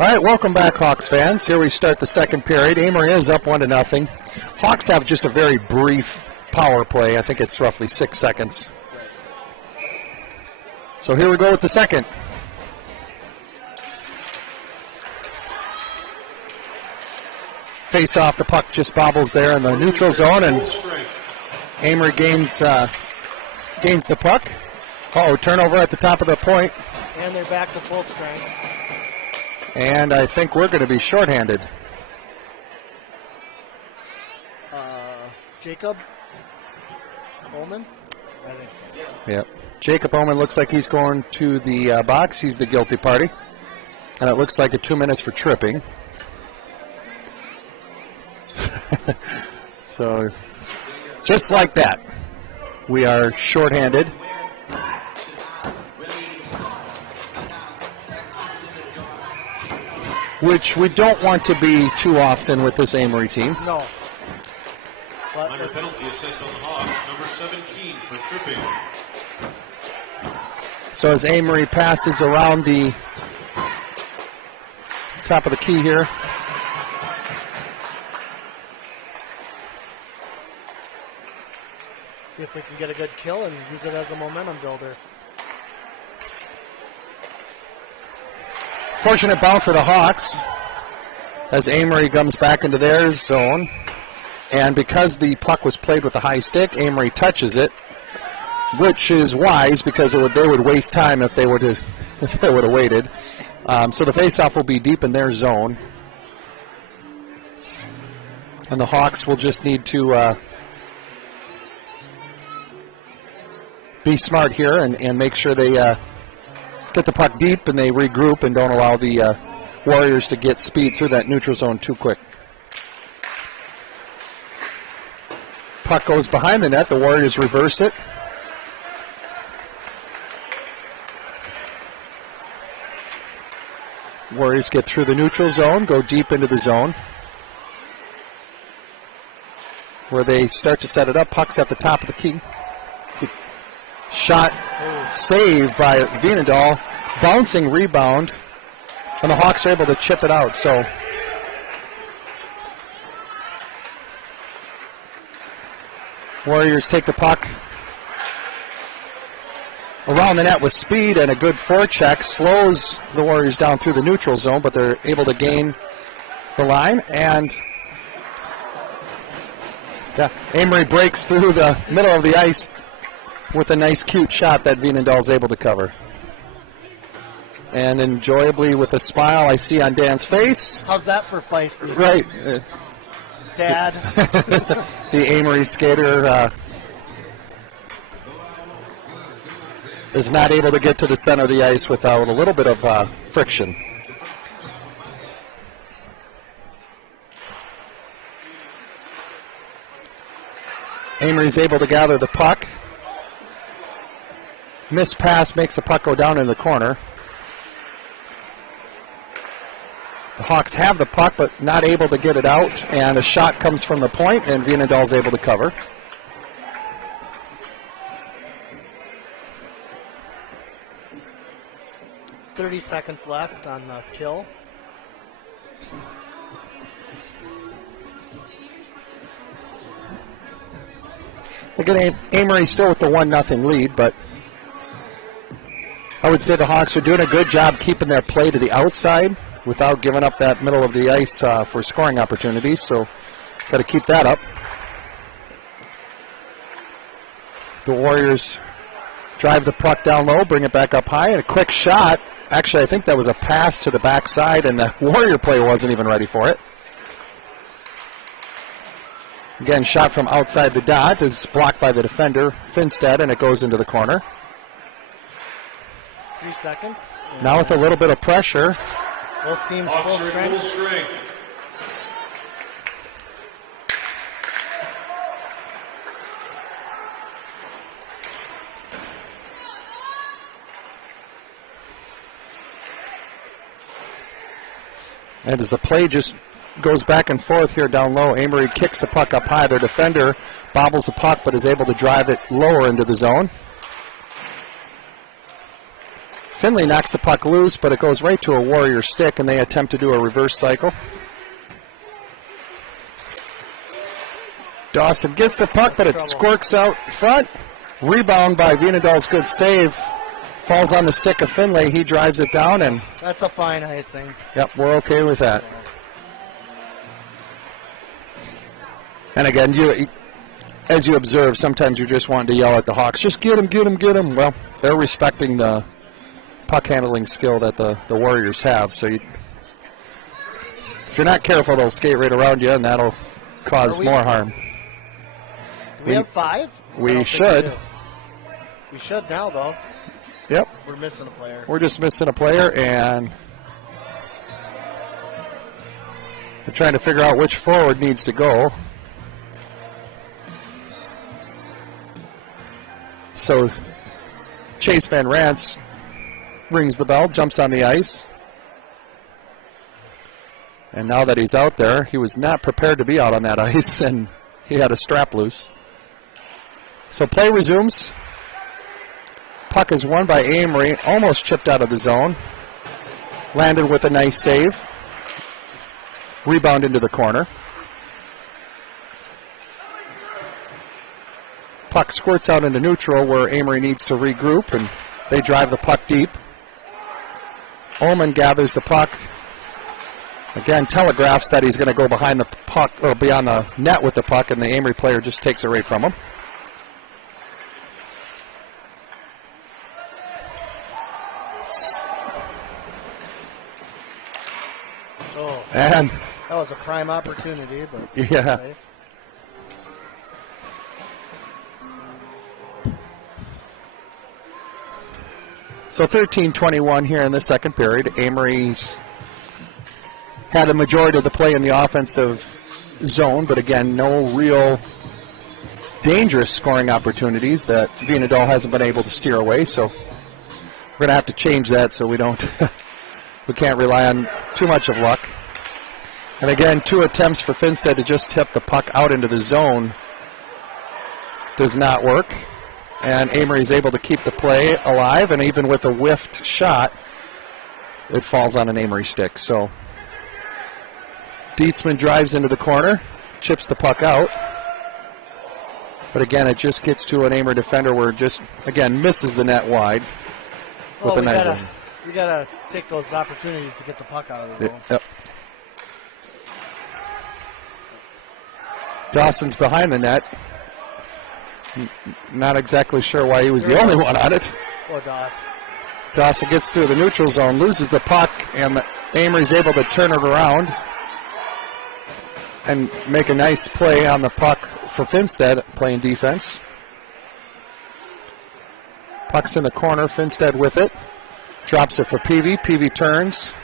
All right, welcome back, Hawks fans. Here we start the second period. Amery is up 1-0. Hawks have just a very brief power play. I think it's roughly 6 seconds. So here we go with the second. Face off, the puck just bobbles there in the neutral zone, and Amery gains the puck. Turnover at the top of the point. And they're back to full strength. And I think we're going to be shorthanded. Jacob Ullman? I think so. Yep. Jacob Ullman looks like he's going to the box. He's the guilty party. And it looks like 2 minutes for tripping. So, just like that, we are shorthanded. Which we don't want to be too often with this Amery team. No. But Minor penalty assist on the Hawks, number 17 for tripping. So as Amery passes around the top of the key here. see if they can get a good kill and use it as a momentum builder. Fortunate bounce for the Hawks as Amery comes back into their zone. And because the puck was played with a high stick, Amery touches it, which is wise because they would waste time if they would have waited. So the faceoff will be deep in their zone. And the Hawks will just need to be smart here and make sure they get the puck deep and they regroup and don't allow the Warriors to get speed through that neutral zone too quick. Puck goes behind the net. The Warriors reverse it. Warriors get through the neutral zone, go deep into the zone, where they start to set it up. Puck's at the top of the key. Shot saved by Vienendahl. Bouncing rebound. And the Hawks are able to chip it out. So Warriors take the puck around the net with speed, and a good forecheck slows the Warriors down through the neutral zone, but they're able to gain the line. And Amery breaks through the middle of the ice with a nice, cute shot that Vienendahl is able to cover. And enjoyably, with a smile I see on Dan's face. How's that for feisty? Right. Dad. The Amery skater is not able to get to the center of the ice without a little bit of friction. Amery's able to gather the puck. Missed pass makes the puck go down in the corner. The Hawks have the puck, but not able to get it out, and a shot comes from the point, and Vienendahl's able to cover. .30 seconds left on the kill. Again, Amery still with the 1-0 lead, but I would say the Hawks are doing a good job keeping their play to the outside without giving up that middle of the ice for scoring opportunities, so got to keep that up. The Warriors drive the puck down low, bring it back up high, and a quick shot. Actually, I think that was a pass to the backside, and the Warrior player wasn't even ready for it. Again, shot from outside the dot is blocked by the defender, Finstead, and it goes into the corner. 3 seconds. Now with a little bit of pressure. Both teams Hawks full are at full strength. strength. And as the play just goes back and forth here down low, Amery kicks the puck up high. Their defender bobbles the puck but is able to drive it lower into the zone. Finley knocks the puck loose, but it goes right to a Warrior stick, and they attempt to do a reverse cycle. Dawson gets the puck, but it squirks out front. Rebound by Venedal's good save. Falls on the stick of Finley. He drives it down, and that's a fine icing. Yep, we're okay with that. And again, as you observe, sometimes you're just wanting to yell at the Hawks, just get him, get him, get him. Well, they're respecting the puck handling skill that the Warriors have. So if you're not careful, they'll skate right around you, and that'll cause more harm. Do we have 5? We should. We should now, though. Yep. We're missing a player. We're just missing a player, and they're trying to figure out which forward needs to go. So Chase Van Rance rings the bell, jumps on the ice. And now that he's out there, he was not prepared to be out on that ice, and he had a strap loose. So play resumes. Puck is won by Amery, almost chipped out of the zone. Landed with a nice save. Rebound into the corner. Puck squirts out into neutral where Amery needs to regroup, and they drive the puck deep. Ullman gathers the puck. Again, telegraphs that he's going to go behind the puck or beyond the net with the puck, and the Amery player just takes it right from him. And that was a prime opportunity, but yeah. Safe. So 13-21 here in the second period. Amery's had a majority of the play in the offensive zone, but again, no real dangerous scoring opportunities that Venedal hasn't been able to steer away. So we're going to have to change that so we don't we can't rely on too much of luck. And again, 2 attempts for Finstead to just tip the puck out into the zone does not work. And Amery is able to keep the play alive, and even with a whiffed shot, it falls on an Amery stick. So Dietzman drives into the corner, chips the puck out. But again, it just gets to an Amery defender where it just, again, misses the net wide with a nice one. We got to take those opportunities to get the puck out of the zone. Yep. Dawson's behind the net. Not exactly sure why he was the only one on it. Poor Doss. Dawson gets through the neutral zone, loses the puck, and Amery's able to turn it around and make a nice play on the puck for Finstead, playing defense. Puck's in the corner, Finstead with it. Drops it for Peavy. Peavy turns.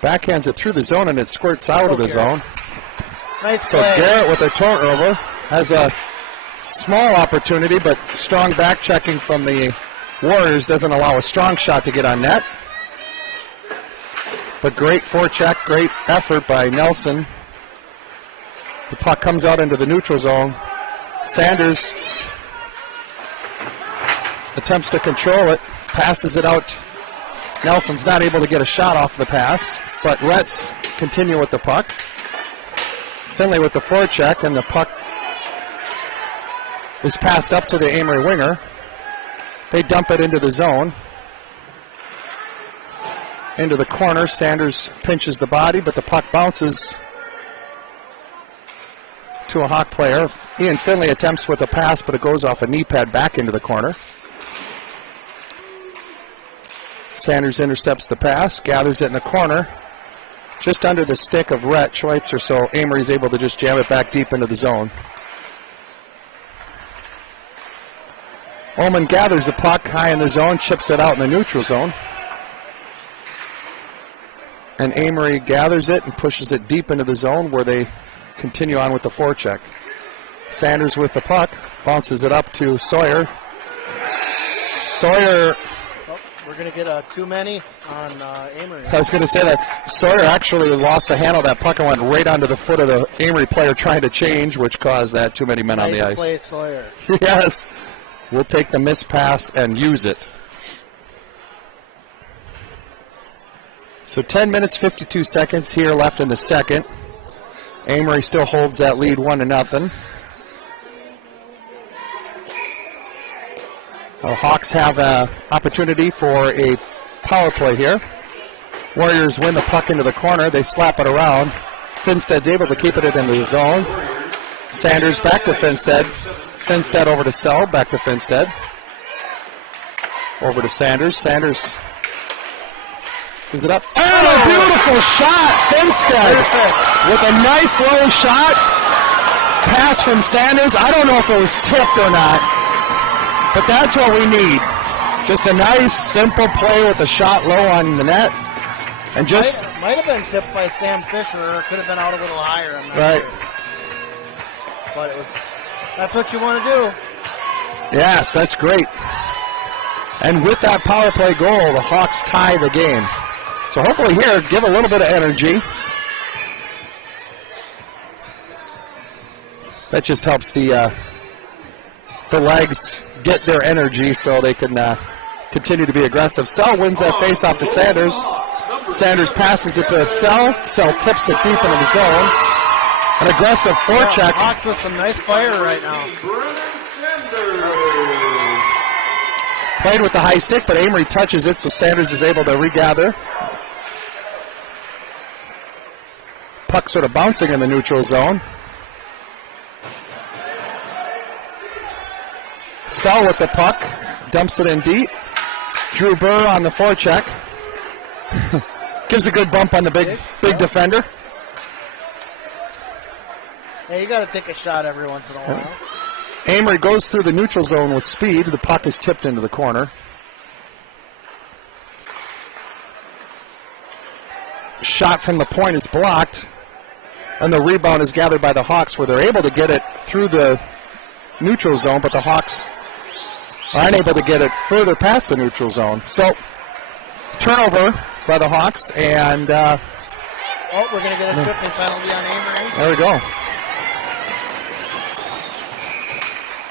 Backhands it through the zone, and it squirts out of the zone. Nice so play. Garrett with a turnover has a small opportunity, but strong back checking from the Warriors doesn't allow a strong shot to get on net. But great forecheck, great effort by Nelson. The puck comes out into the neutral zone. Sanders attempts to control it, passes it out. Nelson's not able to get a shot off the pass, but Rets continue with the puck. Finley with the forecheck, and the puck is passed up to the Amery winger. They dump it into the zone. Into the corner, Sanders pinches the body, but the puck bounces to a Hawk player. Ian Finley attempts with a pass, but it goes off a knee pad back into the corner. Sanders intercepts the pass, gathers it in the corner, just under the stick of Rhett Schweitzer, so Amery's able to just jam it back deep into the zone. Ullman gathers the puck high in the zone, chips it out in the neutral zone. And Amery gathers it and pushes it deep into the zone where they continue on with the forecheck. Sanders with the puck, bounces it up to Sawyer. Sawyer... We're going to get too many on Amery. I was going to say that Sawyer actually lost the handle of that puck and went right onto the foot of the Amery player trying to change, which caused that too many men on the ice. Nice play, Sawyer. Yes. We'll take the missed pass and use it. So 10 minutes, 52 seconds here left in the second. Amery still holds that lead 1-0. The Hawks have an opportunity for a power play here. Warriors win the puck into the corner. They slap it around. Finstead's able to keep it into the zone. Sanders back to Finstead. Finstead over to Sell. Back to Finstead. Over to Sanders. Sanders gives it up. Oh, a beautiful shot. Finstead with a nice low shot. Pass from Sanders. I don't know if it was tipped or not, but that's what we need. Just a nice, simple play with a shot low on the net. And just might have been tipped by Sam Fisher, or it could have been out a little higher. I'm not right. sure. But that's what you want to do. Yes, that's great. And with that power play goal, the Hawks tie the game. So hopefully here, give a little bit of energy. That just helps the legs get their energy so they can continue to be aggressive. Sell wins that face-off to Sanders. Sanders passes it to Sell. Sell tips it deep into the zone. An aggressive forecheck. Hawks with some nice fire right now. Played with the high stick, but Amery touches it, so Sanders is able to regather. Puck sort of bouncing in the neutral zone. Sell with the puck, dumps it in deep. Drew Burr on the forecheck. Gives a good bump on the big defender. Hey, you got to take a shot every once in a while. Amery goes through the neutral zone with speed. The puck is tipped into the corner. Shot from the point is blocked, and the rebound is gathered by the Hawks, where they're able to get it through the neutral zone, but the Hawks are unable to get it further past the neutral zone. So, turnover by the Hawks, and we're going to get a tripping penalty on Amery. There we go.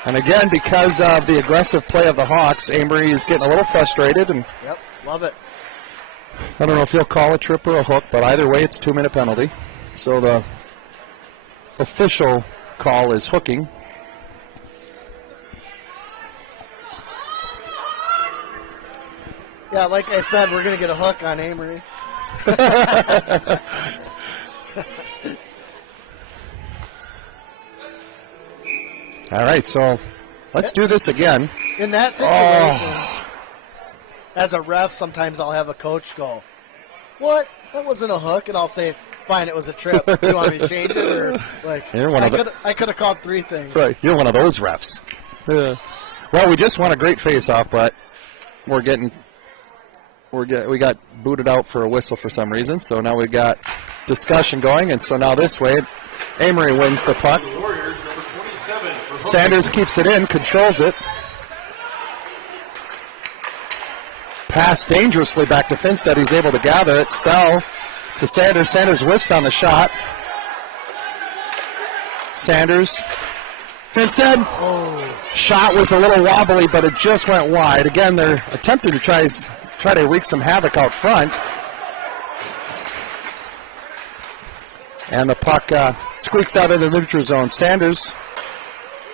And again, because of the aggressive play of the Hawks, Amery is getting a little frustrated. And yep, love it. I don't know if he'll call a trip or a hook, but either way, it's a 2-minute penalty. So the official call is hooking. Yeah, like I said, we're going to get a hook on Amery. All right, so let's do this again. In that situation, as a ref, sometimes I'll have a coach go, "What? That wasn't a hook," and I'll say, "Fine, it was a trip. Do you want me to change it?" Or like, I could have called 3 things. Right, you're one of those refs. Well, we just won a great face-off, but we got booted out for a whistle for some reason. So now we got discussion going, and so now this way, Amery wins the puck. Sanders keeps it in, controls it. Pass dangerously back to Finstead. He's able to gather it. Sell to Sanders. Sanders whiffs on the shot. Sanders. Finstead. Shot was a little wobbly, but it just went wide. Again, they're attempting to try to wreak some havoc out front. And the puck squeaks out into the neutral zone. Sanders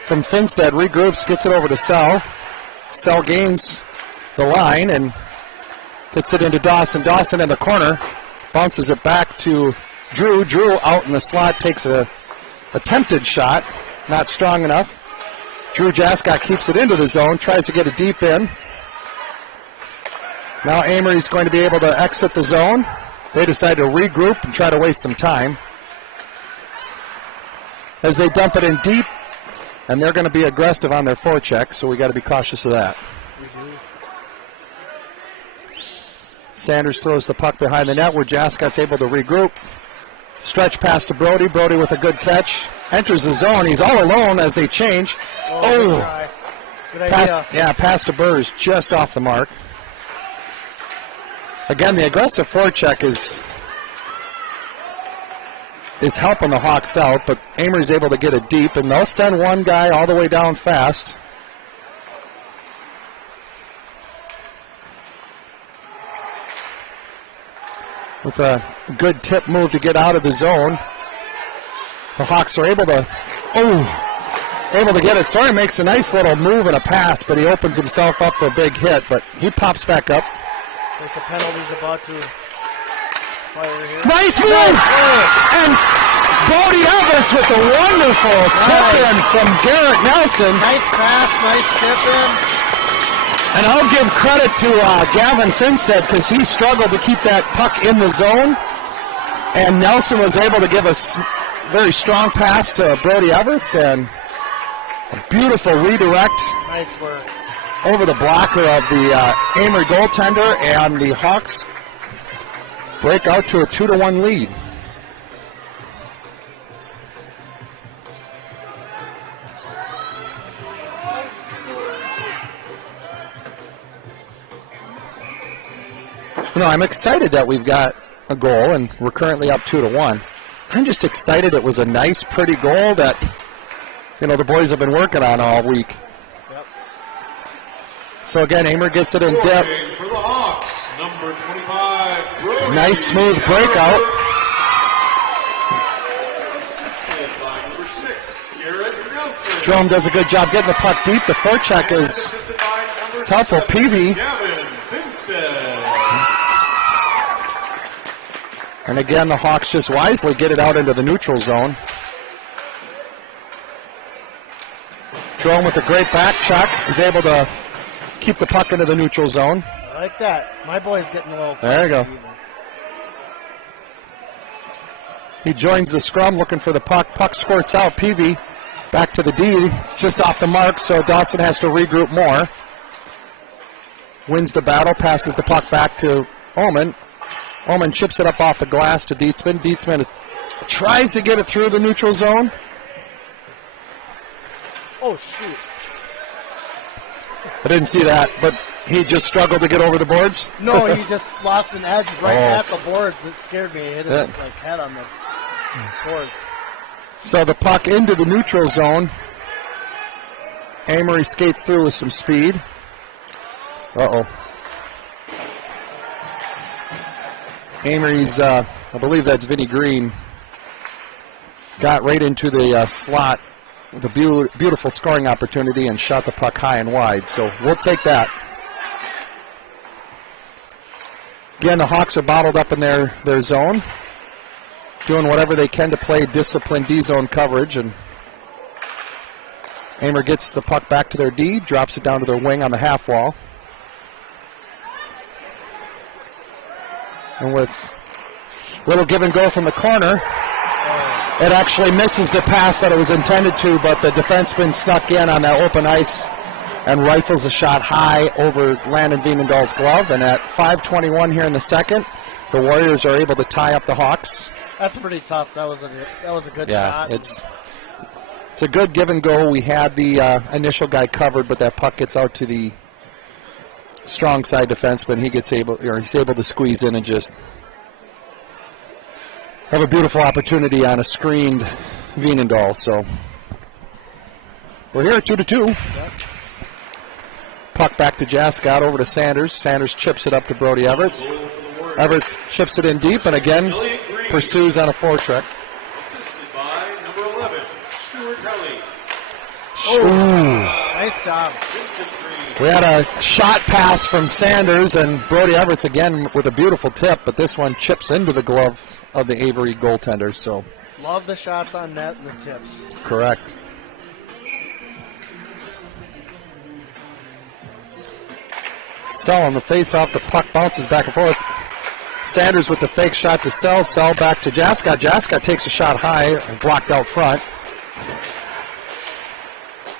from Finstead regroups, gets it over to Sell. Sell gains the line and gets it into Dawson. Dawson in the corner, bounces it back to Drew. Drew out in the slot, takes a attempted shot, not strong enough. Drew Jascott keeps it into the zone, tries to get it deep in. Now Amery's going to be able to exit the zone. They decide to regroup and try to waste some time as they dump it in deep, and they're going to be aggressive on their forecheck, so we got to be cautious of that. Sanders throws the puck behind the net where Jascott's able to regroup. Stretch pass to Brody. Brody with a good catch. Enters the zone. He's all alone as they change. Good idea. Pass to Burr is just off the mark. Again, the aggressive forecheck is helping the Hawks out, but Amery's able to get it deep, and they'll send one guy all the way down fast. with a good tip move to get out of the zone. The Hawks are able to get it. Sawyer makes a nice little move and a pass, but he opens himself up for a big hit, but he pops back up. I think the penalty's about to fire here. Nice move! And Brody Everts with a wonderful tip-in from Garrett Nelson. Nice pass, nice tip-in. And I'll give credit to Gavin Finstead because he struggled to keep that puck in the zone. And Nelson was able to give a very strong pass to Brody Everts and a beautiful redirect. Nice work. Over the blocker of the Amery goaltender, and the Hawks break out to a 2-1 lead. You know, I'm excited that we've got a goal, and we're currently up 2-1. I'm just excited it was a nice, pretty goal that, you know, the boys have been working on all week. Yep. So again, Amery gets it in depth. For the Hawks, number 25, Brody. Nice, smooth breakout. Assisted by number 6, Garrett Nelson. Jerome does a good job getting the puck deep. The forecheck is Assisted by number helpful. 7, Peavy. Gavin Finstead. And again, the Hawks just wisely get it out into the neutral zone. Jerome with a great back check is able to keep the puck into the neutral zone. I like that. My boy's getting a little fussy. There you go. Even. He joins the scrum looking for the puck. Puck squirts out. Peavy back to the D. It's just off the mark, so Dawson has to regroup more. Wins the battle, passes the puck back to Ullman. Ullman chips it up off the glass to Dietzman. Dietzman tries to get it through the neutral zone. Oh, shoot. I didn't see that, but he just struggled to get over the boards. No, he just lost an edge right at the boards. It scared me. He hit his head on the boards. So the puck into the neutral zone. Amery skates through with some speed. Uh-oh. Amery's, I believe that's Vinnie Green, got right into the slot with a beautiful scoring opportunity and shot the puck high and wide. So we'll take that. Again, the Hawks are bottled up in their zone, doing whatever they can to play disciplined D-zone coverage. And Amery gets the puck back to their D, drops it down to their wing on the half wall. And with a little give and go from the corner, it actually misses the pass that it was intended to, but the defenseman snuck in on that open ice and rifles a shot high over Landon Wienendahl's glove. And at 5:21 here in the second, the Warriors are able to tie up the Hawks. That's pretty tough. That was a good shot. Yeah, it's a good give and go. We had the initial guy covered, but that puck gets out to the strong side defenseman. He's able to squeeze in and just have a beautiful opportunity on a screened Wienendahl. So we're here at 2-2. Yep. Puck back to Jascott, over to Sanders. Sanders chips it up to Brody Everts. Everts chips it in deep and again pursues on a forecheck. Assisted by number 11, Stuart Kelly. Nice job. Vincent Green. We had a shot pass from Sanders, and Brody Everts again with a beautiful tip, but this one chips into the glove of the Avery goaltender. So love the shots on net and the tips. Correct. Sell on the face-off. The puck bounces back and forth. Sanders with the fake shot to Sell. Sell back to Jascott. Jascott takes a shot high and blocked out front.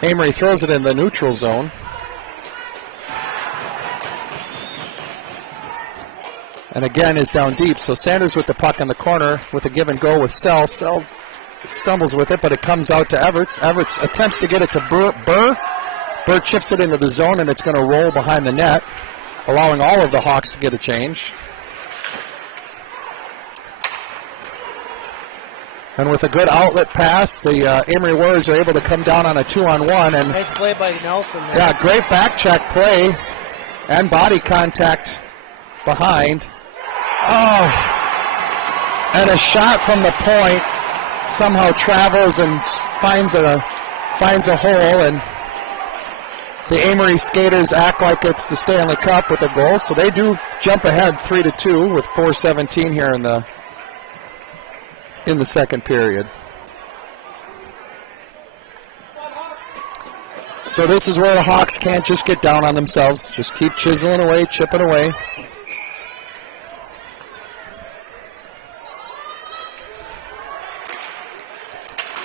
Amery throws it in the neutral zone. And again is down deep. So Sanders with the puck in the corner with a give and go with Sell. Sell stumbles with it, but it comes out to Everts. Everts attempts to get it to Burr. Burr chips it into the zone, and it's going to roll behind the net, allowing all of the Hawks to get a change. And with a good outlet pass, the Amery Warriors are able to come down on a 2-on-1. And nice play by Nelson there. Yeah, great back check play and body contact behind. Oh, And a shot from the point somehow travels and finds a hole, and the Amery skaters act like it's the Stanley Cup with a goal, so they do jump ahead 3-2 with 4:17 here in the second period. So this is where the Hawks can't just get down on themselves, just keep chiseling away, chipping away.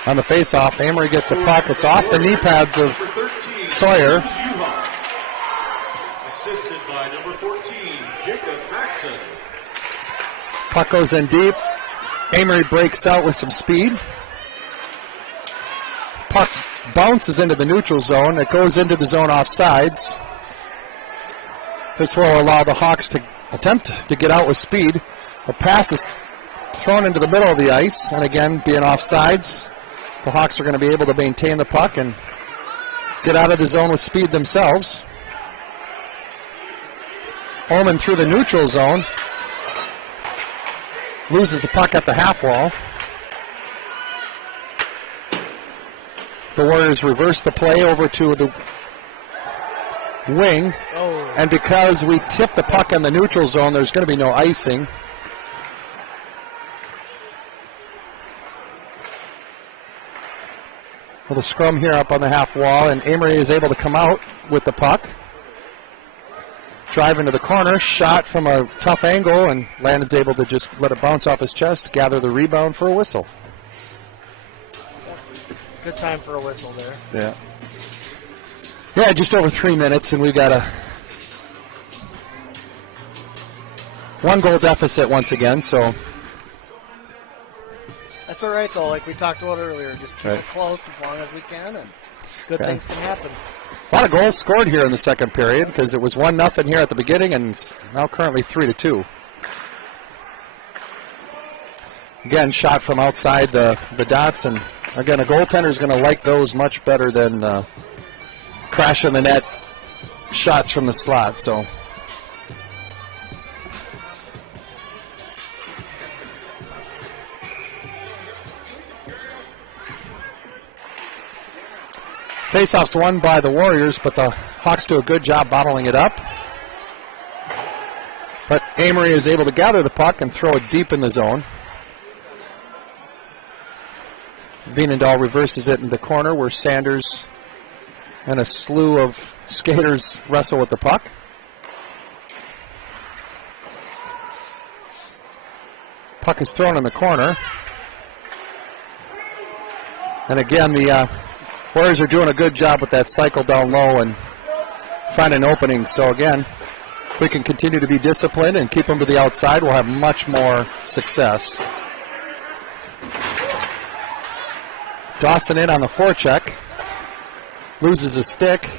On the face-off, Amery gets a puck. It's off the knee pads of Sawyer. Assisted by number 14, Jacob Maxson. Puck goes in deep. Amery breaks out with some speed. Puck bounces into the neutral zone. It goes into the zone off sides. This will allow the Hawks to attempt to get out with speed. A pass is thrown into the middle of the ice, and again, being off sides, the Hawks are going to be able to maintain the puck and get out of the zone with speed themselves. Ullman through the neutral zone. Loses the puck at the half wall. The Warriors reverse the play over to the wing. And because we tip the puck in the neutral zone, there's going to be no icing. Little scrum here up on the half wall, and Amery is able to come out with the puck. Drive into the corner, shot from a tough angle, and Landon's able to just let it bounce off his chest, gather the rebound for a whistle. Good time for a whistle there. Yeah, just over 3 minutes, and we've got a 1-goal deficit once again, so. That's all right, though, like we talked about earlier. Just keep it close as long as we can, and good things can happen. A lot of goals scored here in the second period because it was 1-0 here at the beginning, and it's now currently 3-2. Again, shot from outside the dots, and again, a goaltender is going to like those much better than crashing the net shots from the slot. So. Faceoff's won by the Warriors, but the Hawks do a good job bottling it up. But Amery is able to gather the puck and throw it deep in the zone. Vienendahl reverses it in the corner where Sanders and a slew of skaters wrestle with the puck. Puck is thrown in the corner. And again, the Warriors are doing a good job with that cycle down low and finding openings. So again, if we can continue to be disciplined and keep them to the outside, we'll have much more success. Dawson in on the forecheck. Loses his stick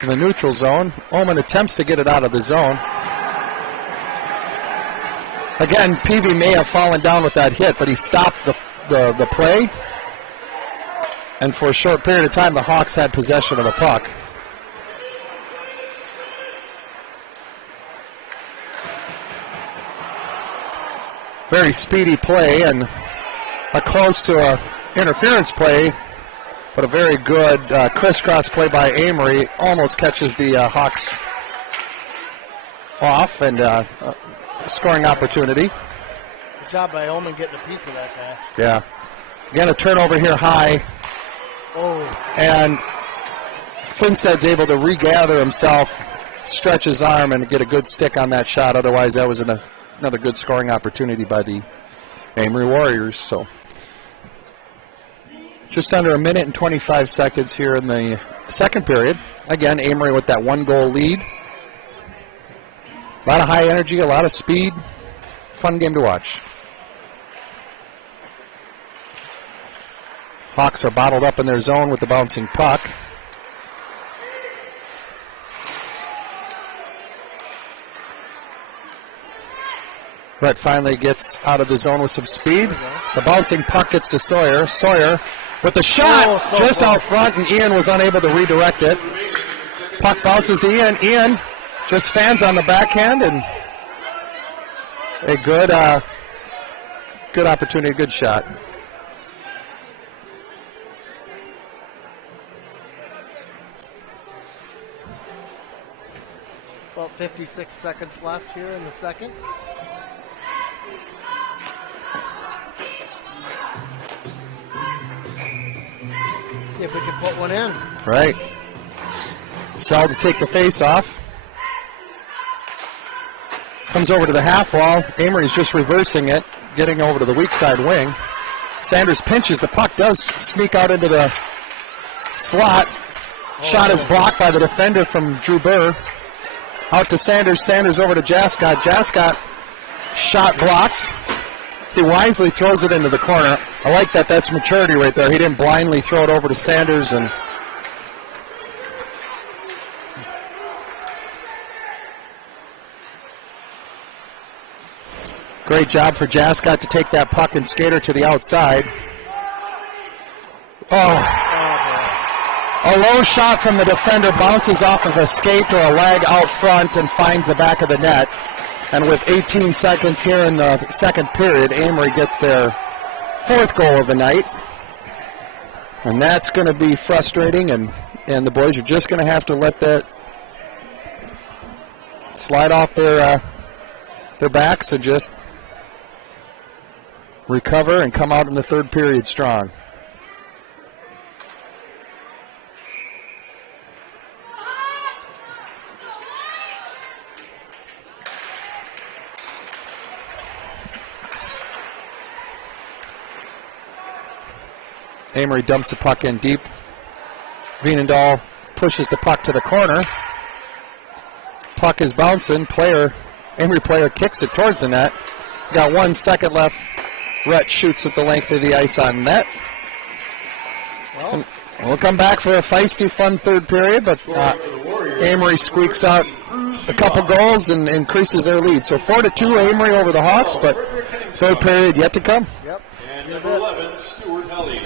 in the neutral zone. Ullman attempts to get it out of the zone. Again, Peavy may have fallen down with that hit, but he stopped the play. And for a short period of time, the Hawks had possession of the puck. Very speedy play and a close to a interference play, but a very good crisscross play by Amery. Almost catches the Hawks off and scoring opportunity. Good job by Ullman getting a piece of that guy. Yeah. Again, a turnover here high. And Finstead's able to regather himself, stretch his arm, and get a good stick on that shot. Otherwise, that was another good scoring opportunity by the Amery Warriors. So, just under 1 minute and 25 seconds here in the second period. Again, Amery with that 1-goal lead. A lot of high energy, a lot of speed. Fun game to watch. Hawks are bottled up in their zone with the bouncing puck. Brett finally gets out of the zone with some speed. The bouncing puck gets to Sawyer. Sawyer with the shot just out front, and Ian was unable to redirect it. Puck bounces to Ian. Ian just fans on the backhand, and a good good opportunity, good shot. About 56 seconds left here in the second. See if we can put one in. Right. Sell to take the face off. Comes over to the half wall. Amery's just reversing it, getting over to the weak side wing. Sanders pinches. The puck does sneak out into the slot. Shot is blocked by the defender from Drew Burr. Out to Sanders. Sanders over to Jascott. Jascott shot blocked. He wisely throws it into the corner. I like that. That's maturity right there. He didn't blindly throw it over to Sanders. And great job for Jascott to take that puck and skate her to the outside. Oh. A low shot from the defender bounces off of a skate or a leg out front and finds the back of the net. And with 18 seconds here in the second period, Amery gets their fourth goal of the night. And that's going to be frustrating, and the boys are just going to have to let that slide off their backs and just recover and come out in the third period strong. Amery dumps the puck in deep. Veenendahl pushes the puck to the corner. Puck is bouncing. Amery player kicks it towards the net. Got 1 second left. Rhett shoots at the length of the ice on net. Well, we'll come back for a feisty, fun third period, but Amery squeaks out a couple goals and increases their lead. So 4-2 Amery over the Hawks, but third period yet to come. Yep. And number 11, Stuart Helly.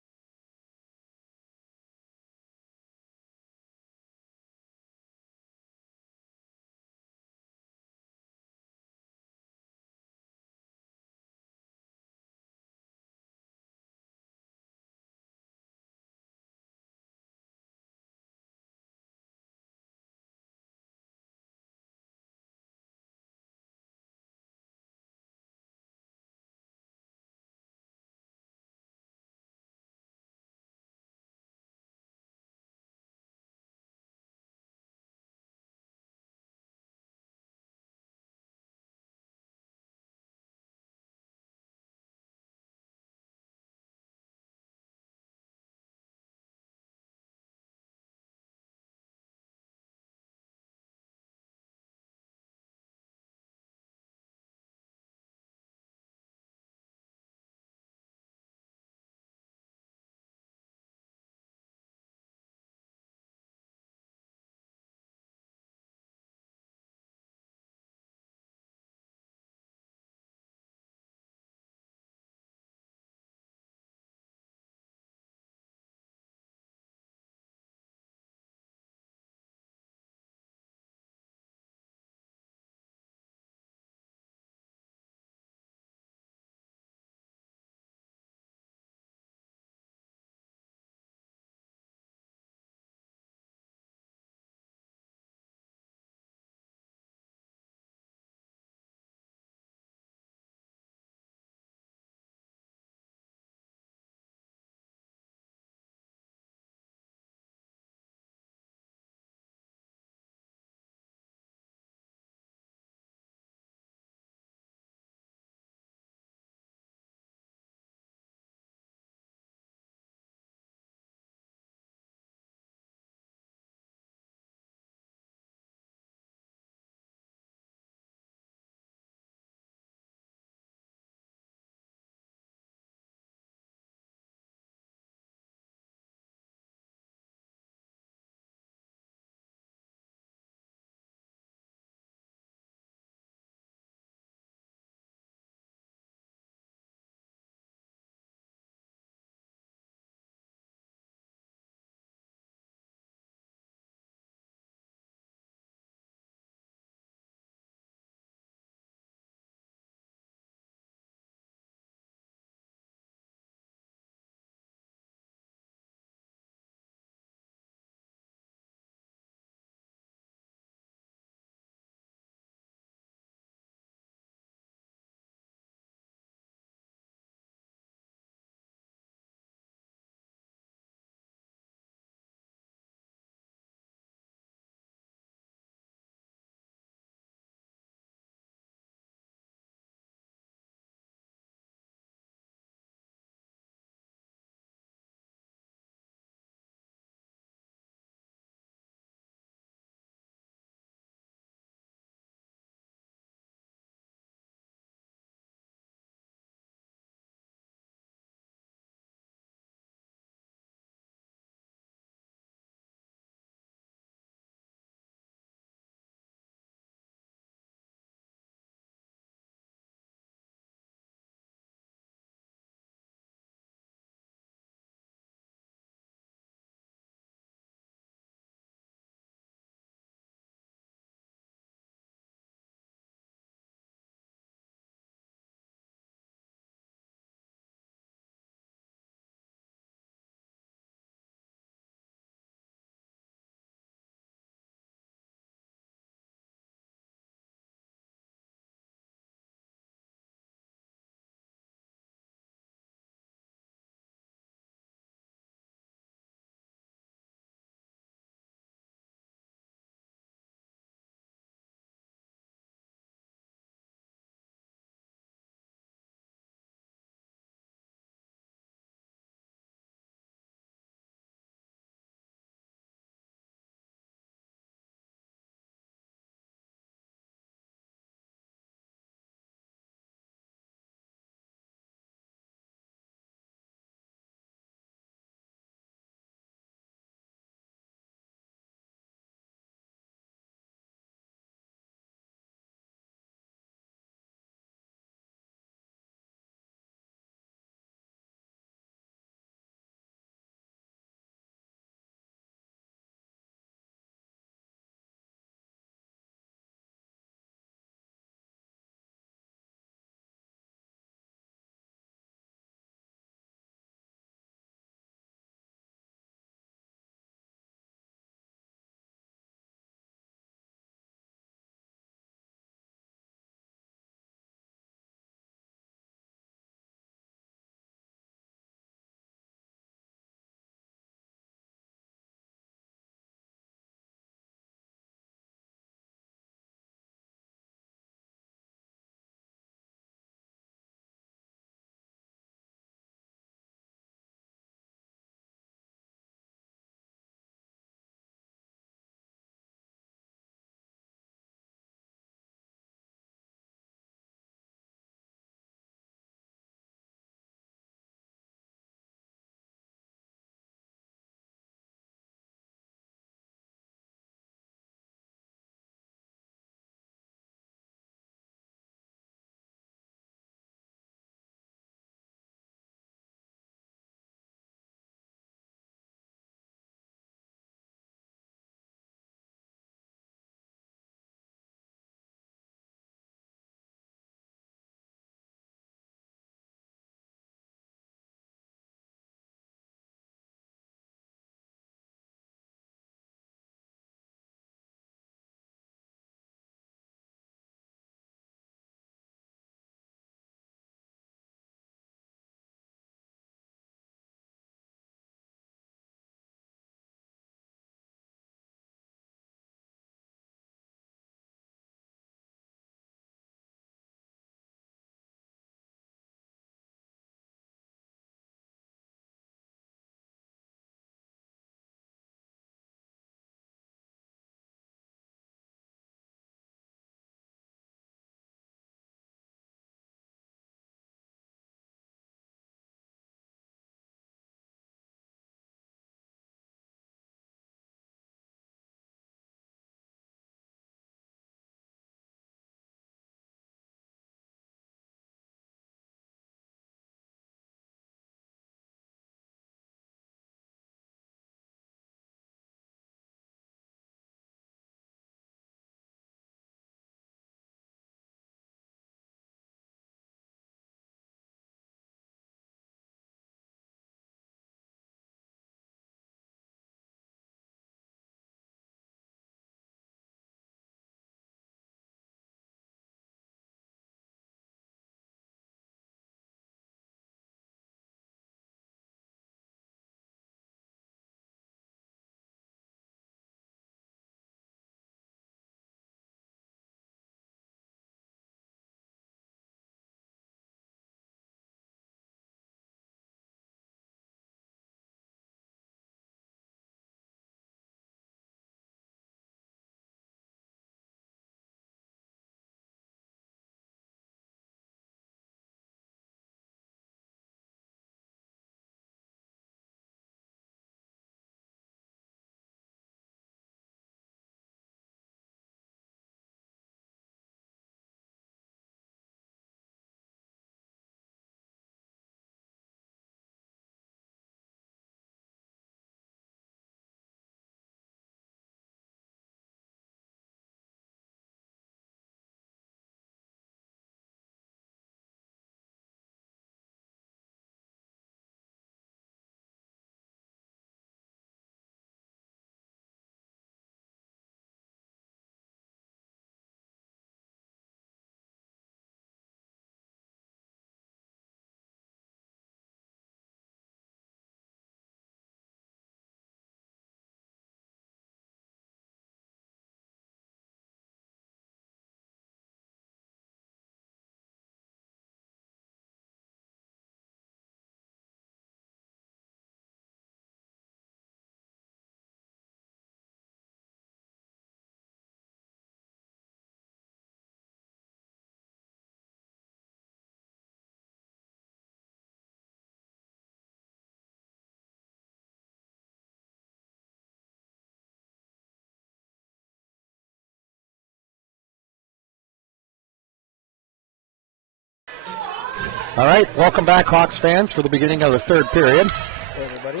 All right, welcome back, Hawks fans, for the beginning of the third period. Hey, everybody.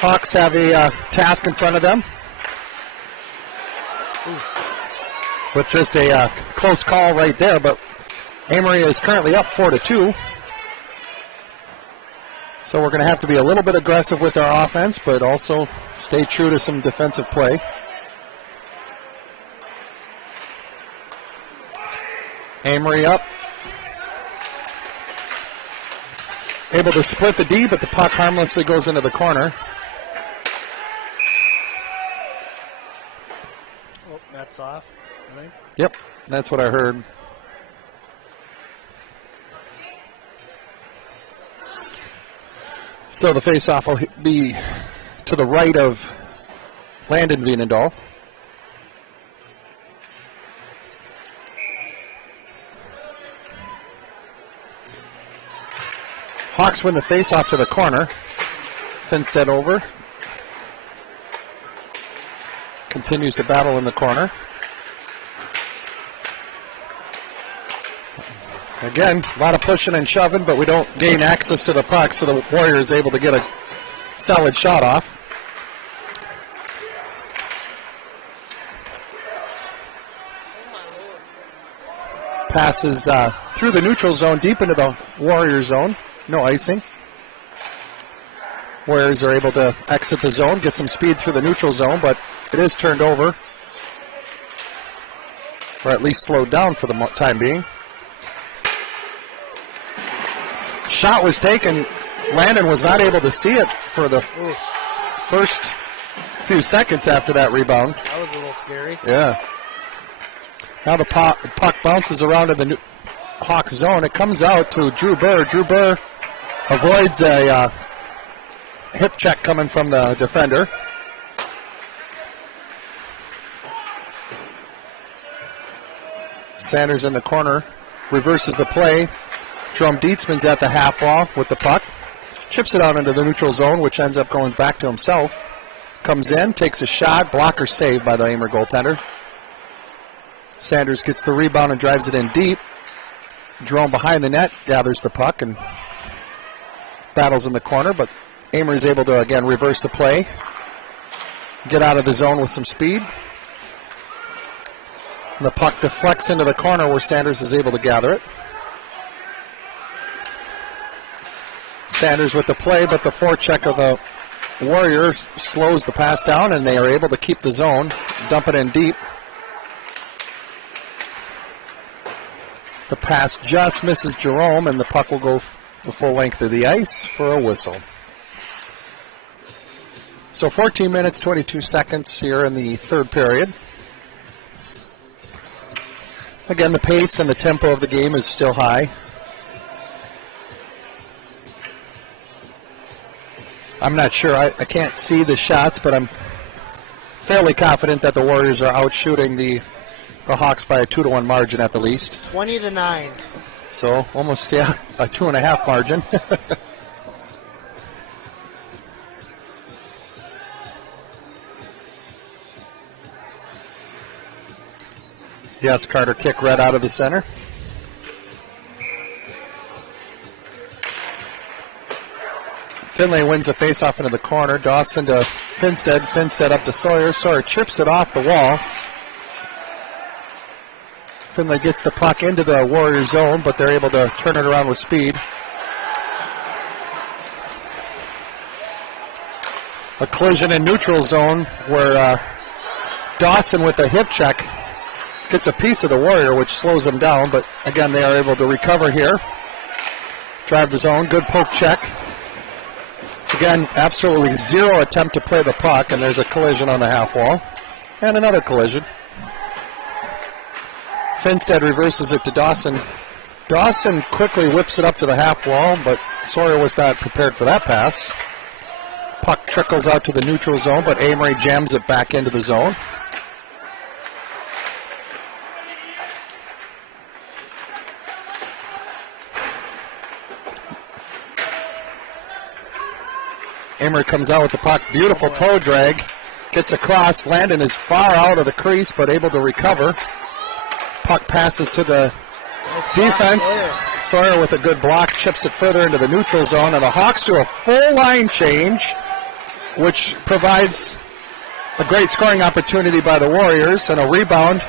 Hawks have a task in front of them with just a close call right there, but Amery is currently up 4-2. So we're going to have to be a little bit aggressive with our offense, but also stay true to some defensive play. Amery up. Able to split the D, but the puck harmlessly goes into the corner. Oh, that's off, I think. Yep, that's what I heard. So the faceoff will be to the right of Landon Veenendahl. Hawks win the faceoff to the corner. Finstead over. Continues to battle in the corner. Again, a lot of pushing and shoving, but we don't gain access to the puck, so the Warrior is able to get a solid shot off. Passes through the neutral zone, deep into the Warrior zone. No icing. Warriors are able to exit the zone, get some speed through the neutral zone, but it is turned over, or at least slowed down for the time being. Shot was taken. Landon was not able to see it for the first few seconds after that rebound. That was a little scary. Yeah. Now the puck bounces around in the Hawk zone. It comes out to Drew Burr. Drew Burr avoids a hip check coming from the defender. Sanders in the corner reverses the play. Jerome Dietzman's at the half wall with the puck. Chips it out into the neutral zone, which ends up going back to himself. Comes in, takes a shot, blocker saved by the Amery goaltender. Sanders gets the rebound and drives it in deep. Jerome behind the net gathers the puck and battles in the corner, but Amery is able to, again, reverse the play. Get out of the zone with some speed. And the puck deflects into the corner where Sanders is able to gather it. Sanders with the play, but the forecheck of the Warriors slows the pass down, and they are able to keep the zone, dump it in deep. The pass just misses Jerome, and the puck will go the full length of the ice for a whistle. So 14 minutes, 22 seconds here in the third period. Again, the pace and the tempo of the game is still high. I'm not sure. I can't see the shots, but I'm fairly confident that the Warriors are out shooting the Hawks by a 2-1 margin at the least. 20-9. So almost, yeah, a 2.5 margin. Yes, Carter kick right out of the center. Finlay wins the faceoff into the corner. Dawson to Finstead. Finstead up to Sawyer. Sawyer chips it off the wall. Finlay gets the puck into the Warrior zone, but they're able to turn it around with speed. A collision in neutral zone where Dawson with the hip check gets a piece of the Warrior, which slows them down, but again, they are able to recover here. Drive the zone. Good poke check. Again, absolutely zero attempt to play the puck, and there's a collision on the half wall. And another collision. Finstead reverses it to Dawson. Dawson quickly whips it up to the half wall, but Sawyer was not prepared for that pass. Puck trickles out to the neutral zone, but Amery jams it back into the zone. Amery comes out with the puck. Beautiful toe drag. Gets across. Landon is far out of the crease, but able to recover. Puck passes to the defense. Sawyer with a good block chips it further into the neutral zone, and the Hawks do a full line change, which provides a great scoring opportunity by the Warriors, and a rebound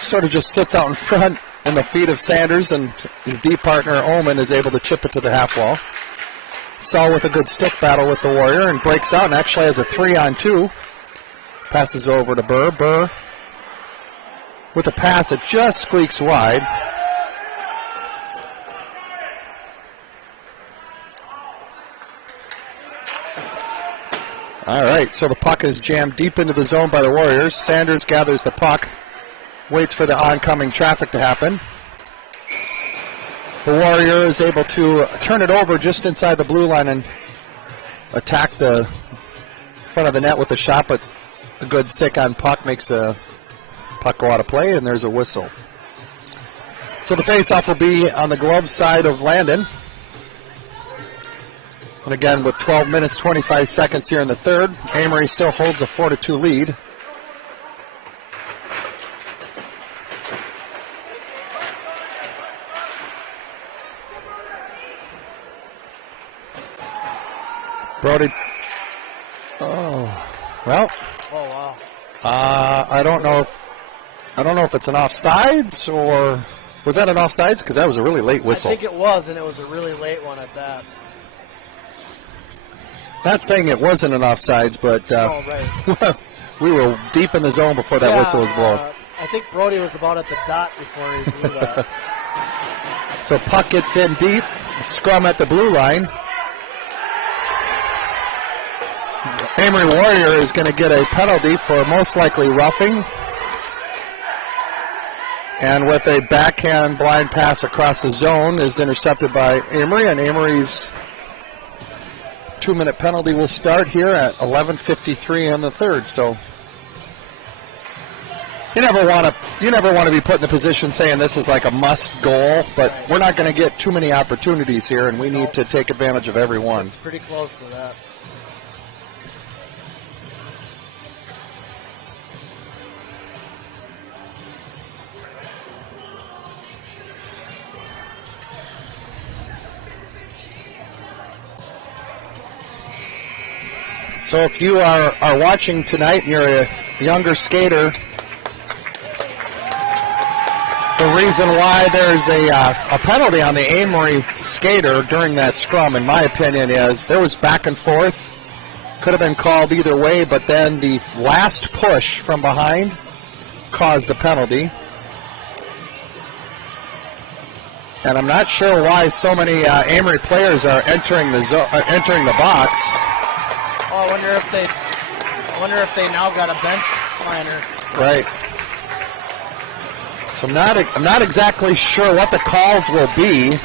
sort of just sits out in front in the feet of Sanders, and his D partner Oman is able to chip it to the half wall. Saul with a good stick battle with the Warrior and breaks out and actually has a 3-on-2. Passes over to Burr. Burr with a pass that just squeaks wide. All right, so the puck is jammed deep into the zone by the Warriors. Sanders gathers the puck, waits for the oncoming traffic to happen. The Warrior is able to turn it over just inside the blue line and attack the front of the net with a shot, but a good stick on puck makes a puck go out of play, and there's a whistle. So the faceoff will be on the glove side of Landon. And again, with 12 minutes, 25 seconds here in the third, Amery still holds a 4-2 lead. Brody. Oh, well. Oh wow. I don't know if it's an offsides, or was that an offsides? Because that was a really late whistle. I think it was, and it was a really late one at that. Not saying it wasn't an offsides, but right. we were deep in the zone before that whistle was blown. I think Brody was about at the dot before he blew that. So puck gets in deep, scrum at the blue line. Amery Warrior is going to get a penalty for most likely roughing. And with a backhand blind pass across the zone is intercepted by Amery, and Amery's 2-minute penalty will start here at 11:53 in the third. So you never want to be put in the position saying this is like a must goal, but we're not going to get too many opportunities here, and we need to take advantage of every one. It's pretty close to that. So if you are watching tonight and you're a younger skater, the reason why there's a penalty on the Amery skater during that scrum, in my opinion, is there was back and forth. Could have been called either way, but then the last push from behind caused the penalty. And I'm not sure why so many Amery players are entering the box. Oh, I wonder if they now got a bench liner. Right. So I'm not exactly sure what the calls will be,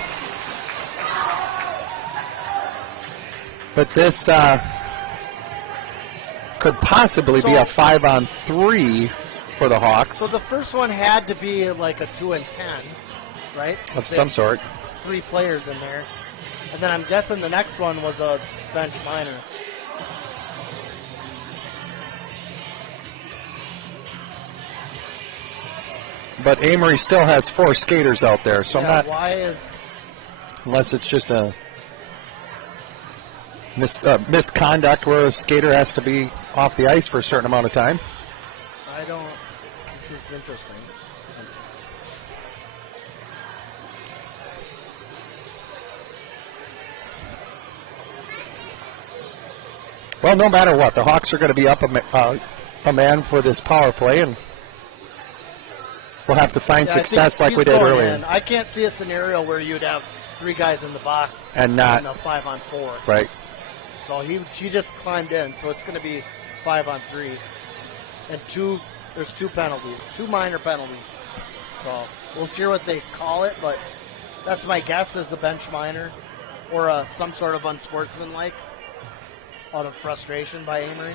but this could possibly be a 5-on-3 for the Hawks. So the first one had to be like a 2-and-10, right? Of some sort. 3 players in there, and then I'm guessing the next one was a bench liner. But Amery still has 4 skaters out there, so yeah, I'm not. Unless it's just a misconduct where a skater has to be off the ice for a certain amount of time. This is interesting. Well, no matter what, the Hawks are going to be up a man for this power play, and we'll have to find success like we did earlier. I can't see a scenario where you'd have 3 guys in the box and not a 5-on-4. Right. So he just climbed in, so it's going to be 5-on-3, and there's 2 penalties, 2 minor penalties. So we'll see what they call it, but that's my guess is a bench minor or some sort of unsportsmanlike out of frustration by Amery.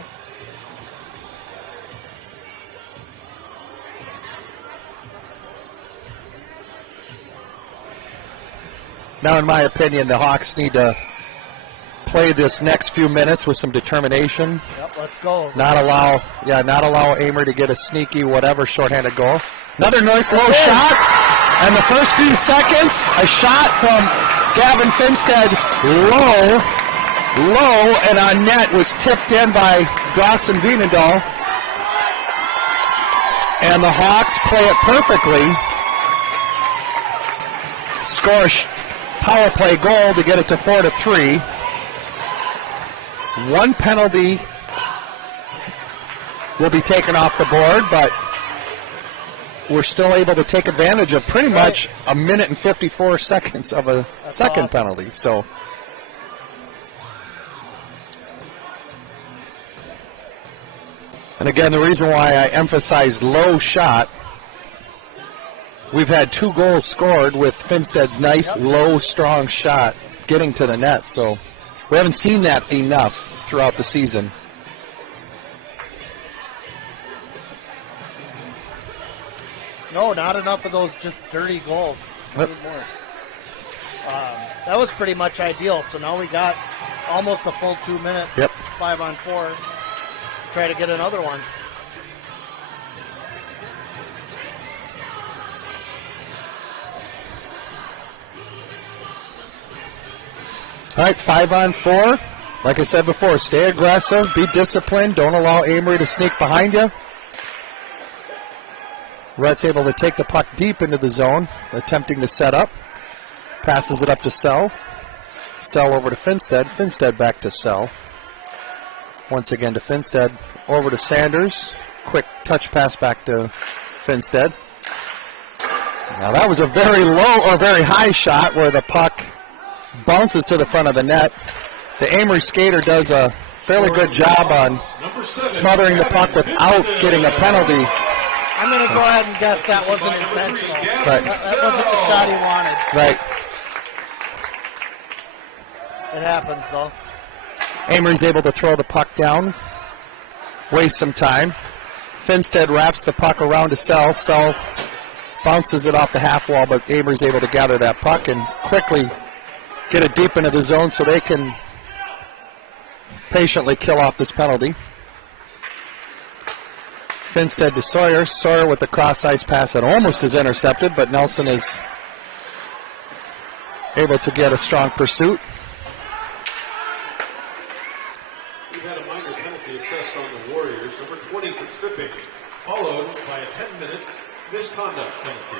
Now, in my opinion, the Hawks need to play this next few minutes with some determination. Yep, let's go. Not allow Amery to get a sneaky whatever shorthanded goal. Another nice low shot. And the first few seconds, a shot from Gavin Finstead, low, and on net was tipped in by Dawson Vienendahl. And the Hawks play it perfectly. Score a power play goal to get it to 4-3. One penalty will be taken off the board, but we're still able to take advantage of pretty much a minute and 54 seconds of a second penalty. So, and again, the reason why I emphasized low shot, we've had 2 goals scored with Finstead's nice, low, strong shot getting to the net. So we haven't seen that enough throughout the season. No, not enough of those just dirty goals. Yep. More. That was pretty much ideal. So now we got almost a full 2 minutes. Yep. 5-on-4. Try to get another one. All right, 5-on-4. Like I said before, stay aggressive, be disciplined, don't allow Amery to sneak behind you. Rhett's able to take the puck deep into the zone, attempting to set up. Passes it up to Sell. Sell over to Finstead. Finstead back to Sell. Once again to Finstead. Over to Sanders. Quick touch pass back to Finstead. Now that was a very low or very high shot where the puck bounces to the front of the net. The Amery skater does a fairly good job on smothering the puck without getting a penalty. I'm going to go ahead and guess that wasn't intentional. Right. That wasn't the shot he wanted. Right. It happens, though. Amery's able to throw the puck down, waste some time. Finstead wraps the puck around to Sell. Sell bounces it off the half wall, but Amery's able to gather that puck and quickly get it deep into the zone so they can patiently kill off this penalty. Finstead to Sawyer. Sawyer with the cross-ice pass that almost is intercepted, but Nelson is able to get a strong pursuit. We've had a minor penalty assessed on the Warriors, number 20 for tripping, followed by a 10-minute misconduct penalty.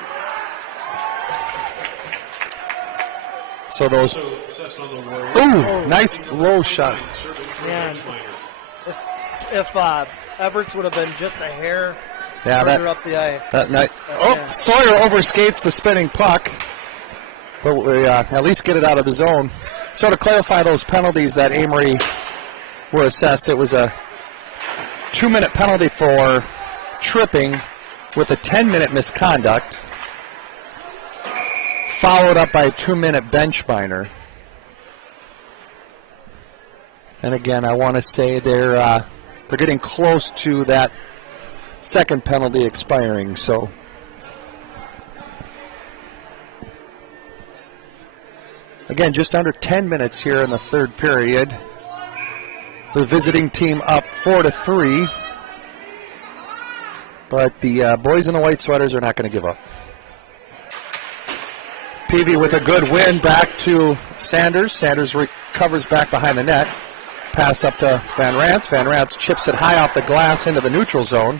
So those. Also assessed on the Warriors. Ooh, nice low shot. Man, if Everts would have been just a hair further up the ice. That night. Sawyer overskates the spinning puck, but we at least get it out of the zone. So to clarify those penalties that Amery were assessed, it was a 2-minute penalty for tripping with a 10-minute misconduct, followed up by a 2-minute bench minor. And again, I want to say they're getting close to that second penalty expiring. So again, just under 10 minutes here in the third period. The visiting team up 4-3. But the boys in the white sweaters are not going to give up. Peavy with a good win back to Sanders. Sanders recovers back behind the net. Pass up to Van Rance. Van Rance chips it high off the glass into the neutral zone.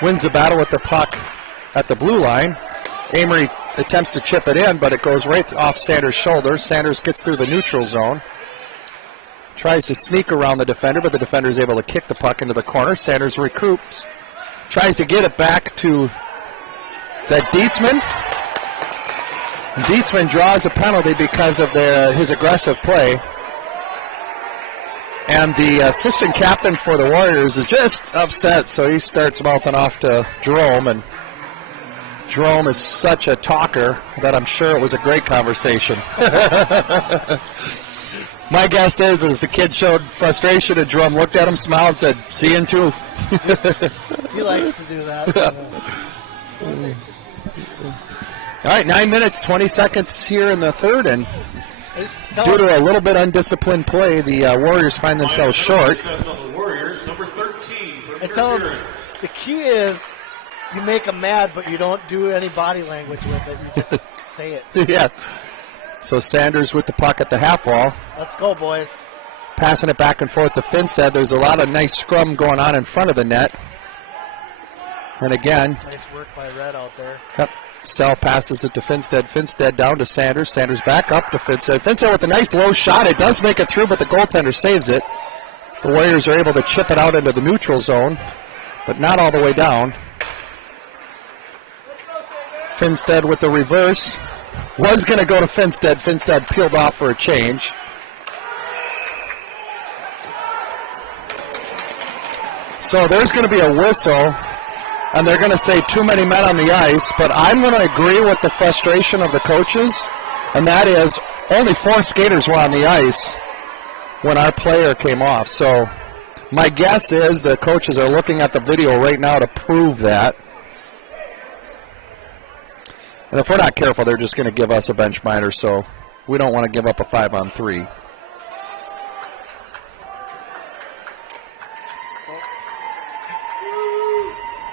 Wins the battle with the puck at the blue line. Amery attempts to chip it in, but it goes right off Sanders' shoulder. Sanders gets through the neutral zone. Tries to sneak around the defender, but the defender is able to kick the puck into the corner. Sanders recoups. Tries to get it back to, is that Dietzman? Dietzman draws a penalty because of his aggressive play. And the assistant captain for the Warriors is just upset, so he starts mouthing off to Jerome. And Jerome is such a talker that I'm sure it was a great conversation. My guess is the kid showed frustration, and Jerome looked at him, smiled, and said, "See you in 2." He likes to do that. All right, 9 minutes, 20 seconds here in the third, and due to a little bit undisciplined play, the Warriors find themselves short. On the Warriors, number 13 for I tell him interference. the key is you make them mad, but you don't do any body language with it. You just say it. Yeah. So Sanders with the puck at the half wall. Let's go, boys. Passing it back and forth to Finstead. There's a lot of nice scrum going on in front of the net. And again. Nice work by Red out there. Yep. Sell passes it to Finstead. Finstead down to Sanders. Sanders back up to Finstead. Finstead with a nice low shot. It does make it through, but the goaltender saves it. The Warriors are able to chip it out into the neutral zone, but not all the way down. Finstead with the reverse. Was going to go to Finstead. Finstead peeled off for a change. So there's going to be a whistle, and they're going to say too many men on the ice, but I'm going to agree with the frustration of the coaches, and that is only 4 skaters were on the ice when our player came off. So my guess is the coaches are looking at the video right now to prove that. And if we're not careful, they're just going to give us a bench minor, so we don't want to give up a 5-on-3.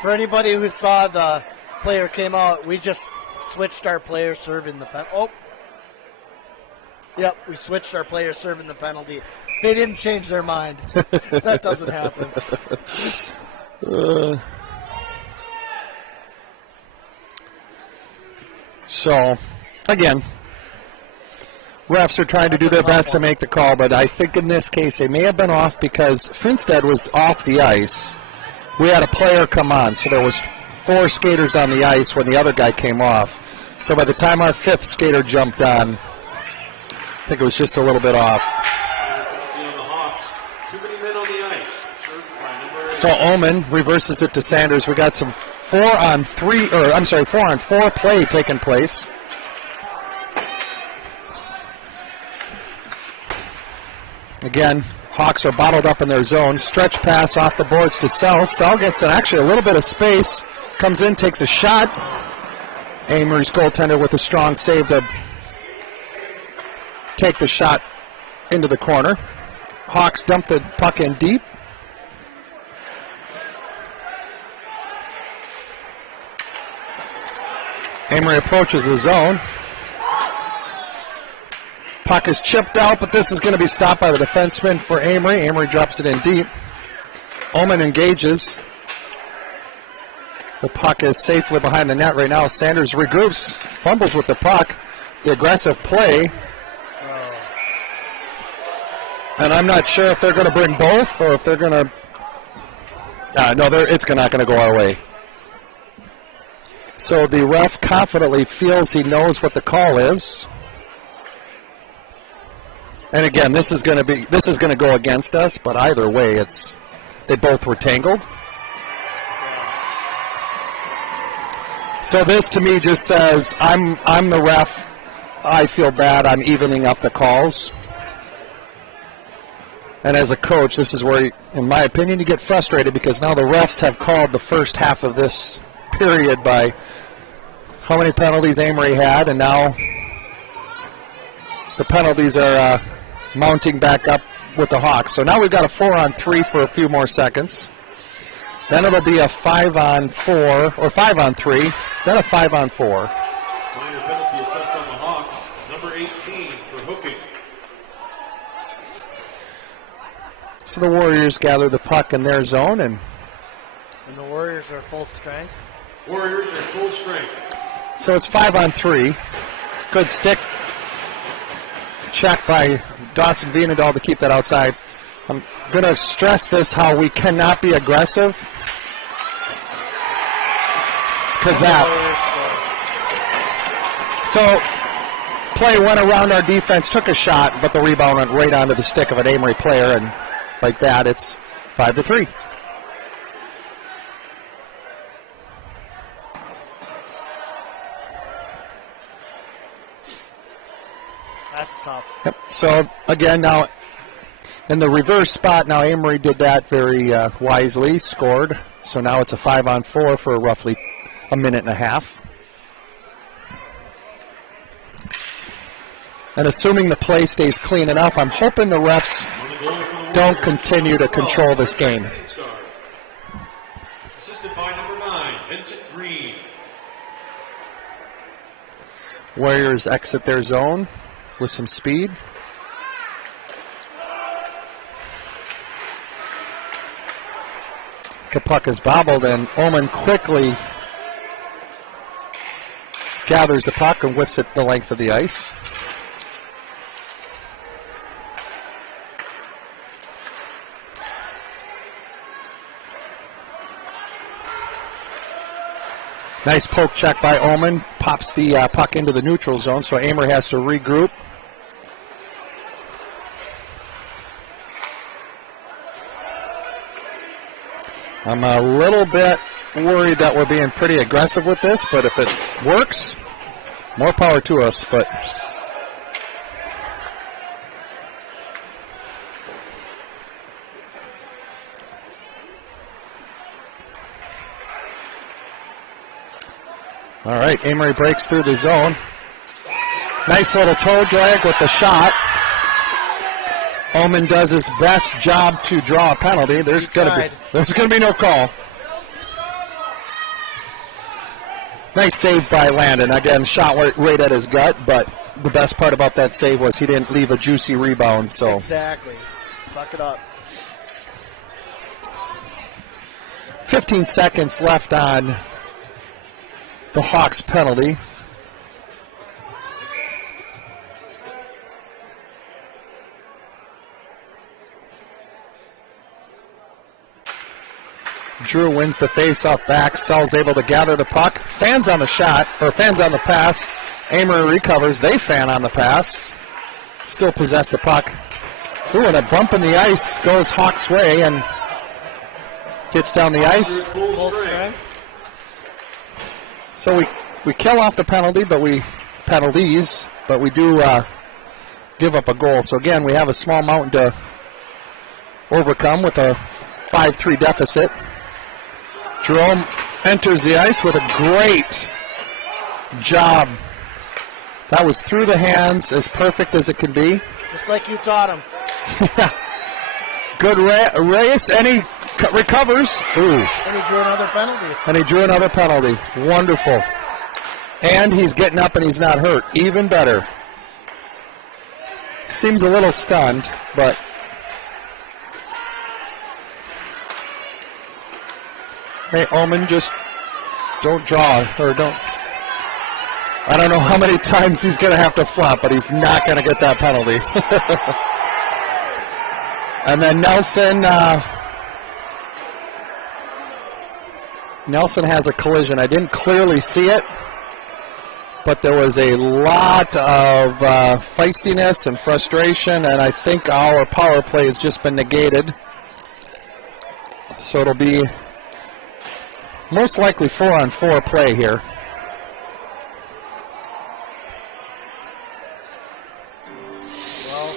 For anybody who saw the player came out, we just switched our player serving the penalty. Oh. Yep, we switched our player serving the penalty. They didn't change their mind. That doesn't happen. So, again, refs are trying to do their best to make the call, but I think in this case they may have been off because Finstead was off the ice. We had a player come on, so there was 4 skaters on the ice when the other guy came off. So by the time our 5th skater jumped on, I think it was just a little bit off. So Omen reverses it to Sanders. We got some 4-on-4 play taking place. Again, Hawks are bottled up in their zone. Stretch pass off the boards to Sell. Sell gets actually a little bit of space. Comes in, takes a shot. Amery's goaltender with a strong save to take the shot into the corner. Hawks dump the puck in deep. Amery approaches the zone. Puck is chipped out, but this is going to be stopped by the defenseman for Amery. Amery drops it in deep. Omen engages. The puck is safely behind the net right now. Sanders regroups, fumbles with the puck. The aggressive play. And I'm not sure if they're going to bring both or if they're going to... no, it's not going to go our way. So the ref confidently feels he knows what the call is. And again, this is going to go against us, but either way, they both were tangled. So this to me just says I'm the ref. I feel bad. I'm evening up the calls. And as a coach, this is where, in my opinion, you get frustrated because now the refs have called the first half of this period by how many penalties Amery had, and now the penalties are mounting back up with the Hawks. So now we've got a 4-on-3 for a few more seconds. Then it'll be a 5-on-4 or 5-on-3, then a 5-on-4. Minor penalty assessed on the Hawks, number 18 for hooking. So the Warriors gather the puck in their zone, and the Warriors are full strength. Warriors are full strength. So it's 5-on-3. Good stick check by Dawson Vienendahl to keep that outside. I'm going to stress this, how we cannot be aggressive. Because So play went around our defense, took a shot, but the rebound went right onto the stick of an Amery player, and like that, it's 5-3. That's tough. Yep. So again, now in the reverse spot, now Amery did that very wisely, scored. So now it's a 5-on-4 for roughly a minute and a half. And assuming the play stays clean enough, I'm hoping the refs don't continue to control this game. Assisted by number 9, Vincent Warriors exit their zone with some speed. The puck is bobbled, and Oman quickly gathers the puck and whips it the length of the ice. Nice poke check by Oman. Pops the puck into the neutral zone, so Amery has to regroup. I'm a little bit worried that we're being pretty aggressive with this, but if it works, more power to us. But all right, Amery breaks through the zone. Nice little toe drag with the shot. Oman does his best job to draw a penalty. There's gonna be no call. Nice save by Landon. Again, shot right at his gut, but the best part about that save was he didn't leave a juicy rebound. So exactly, suck it up. 15 seconds left on the Hawks penalty. Drew wins the face-off back. Sell's able to gather the puck. Fans on the shot, or fans on the pass. Amery recovers. They fan on the pass. Still possess the puck. Ooh, and a bump in the ice goes Hawks' way and gets down the ice. So we kill off the penalties, but we do give up a goal. So again, we have a small mountain to overcome with a 5-3 deficit. Jerome enters the ice with a great job. That was through the hands, as perfect as it can be. Just like you taught him. Good race, and he recovers. Ooh. And he drew another penalty. And he drew another penalty. Wonderful. And he's getting up and he's not hurt. Even better. Seems a little stunned, but hey, Oman, just don't draw, or don't. I don't know how many times he's going to have to flop, but he's not going to get that penalty. And then Nelson has a collision. I didn't clearly see it, but there was a lot of feistiness and frustration, and I think our power play has just been negated. So it'll be most likely 4-on-4 play here. Well.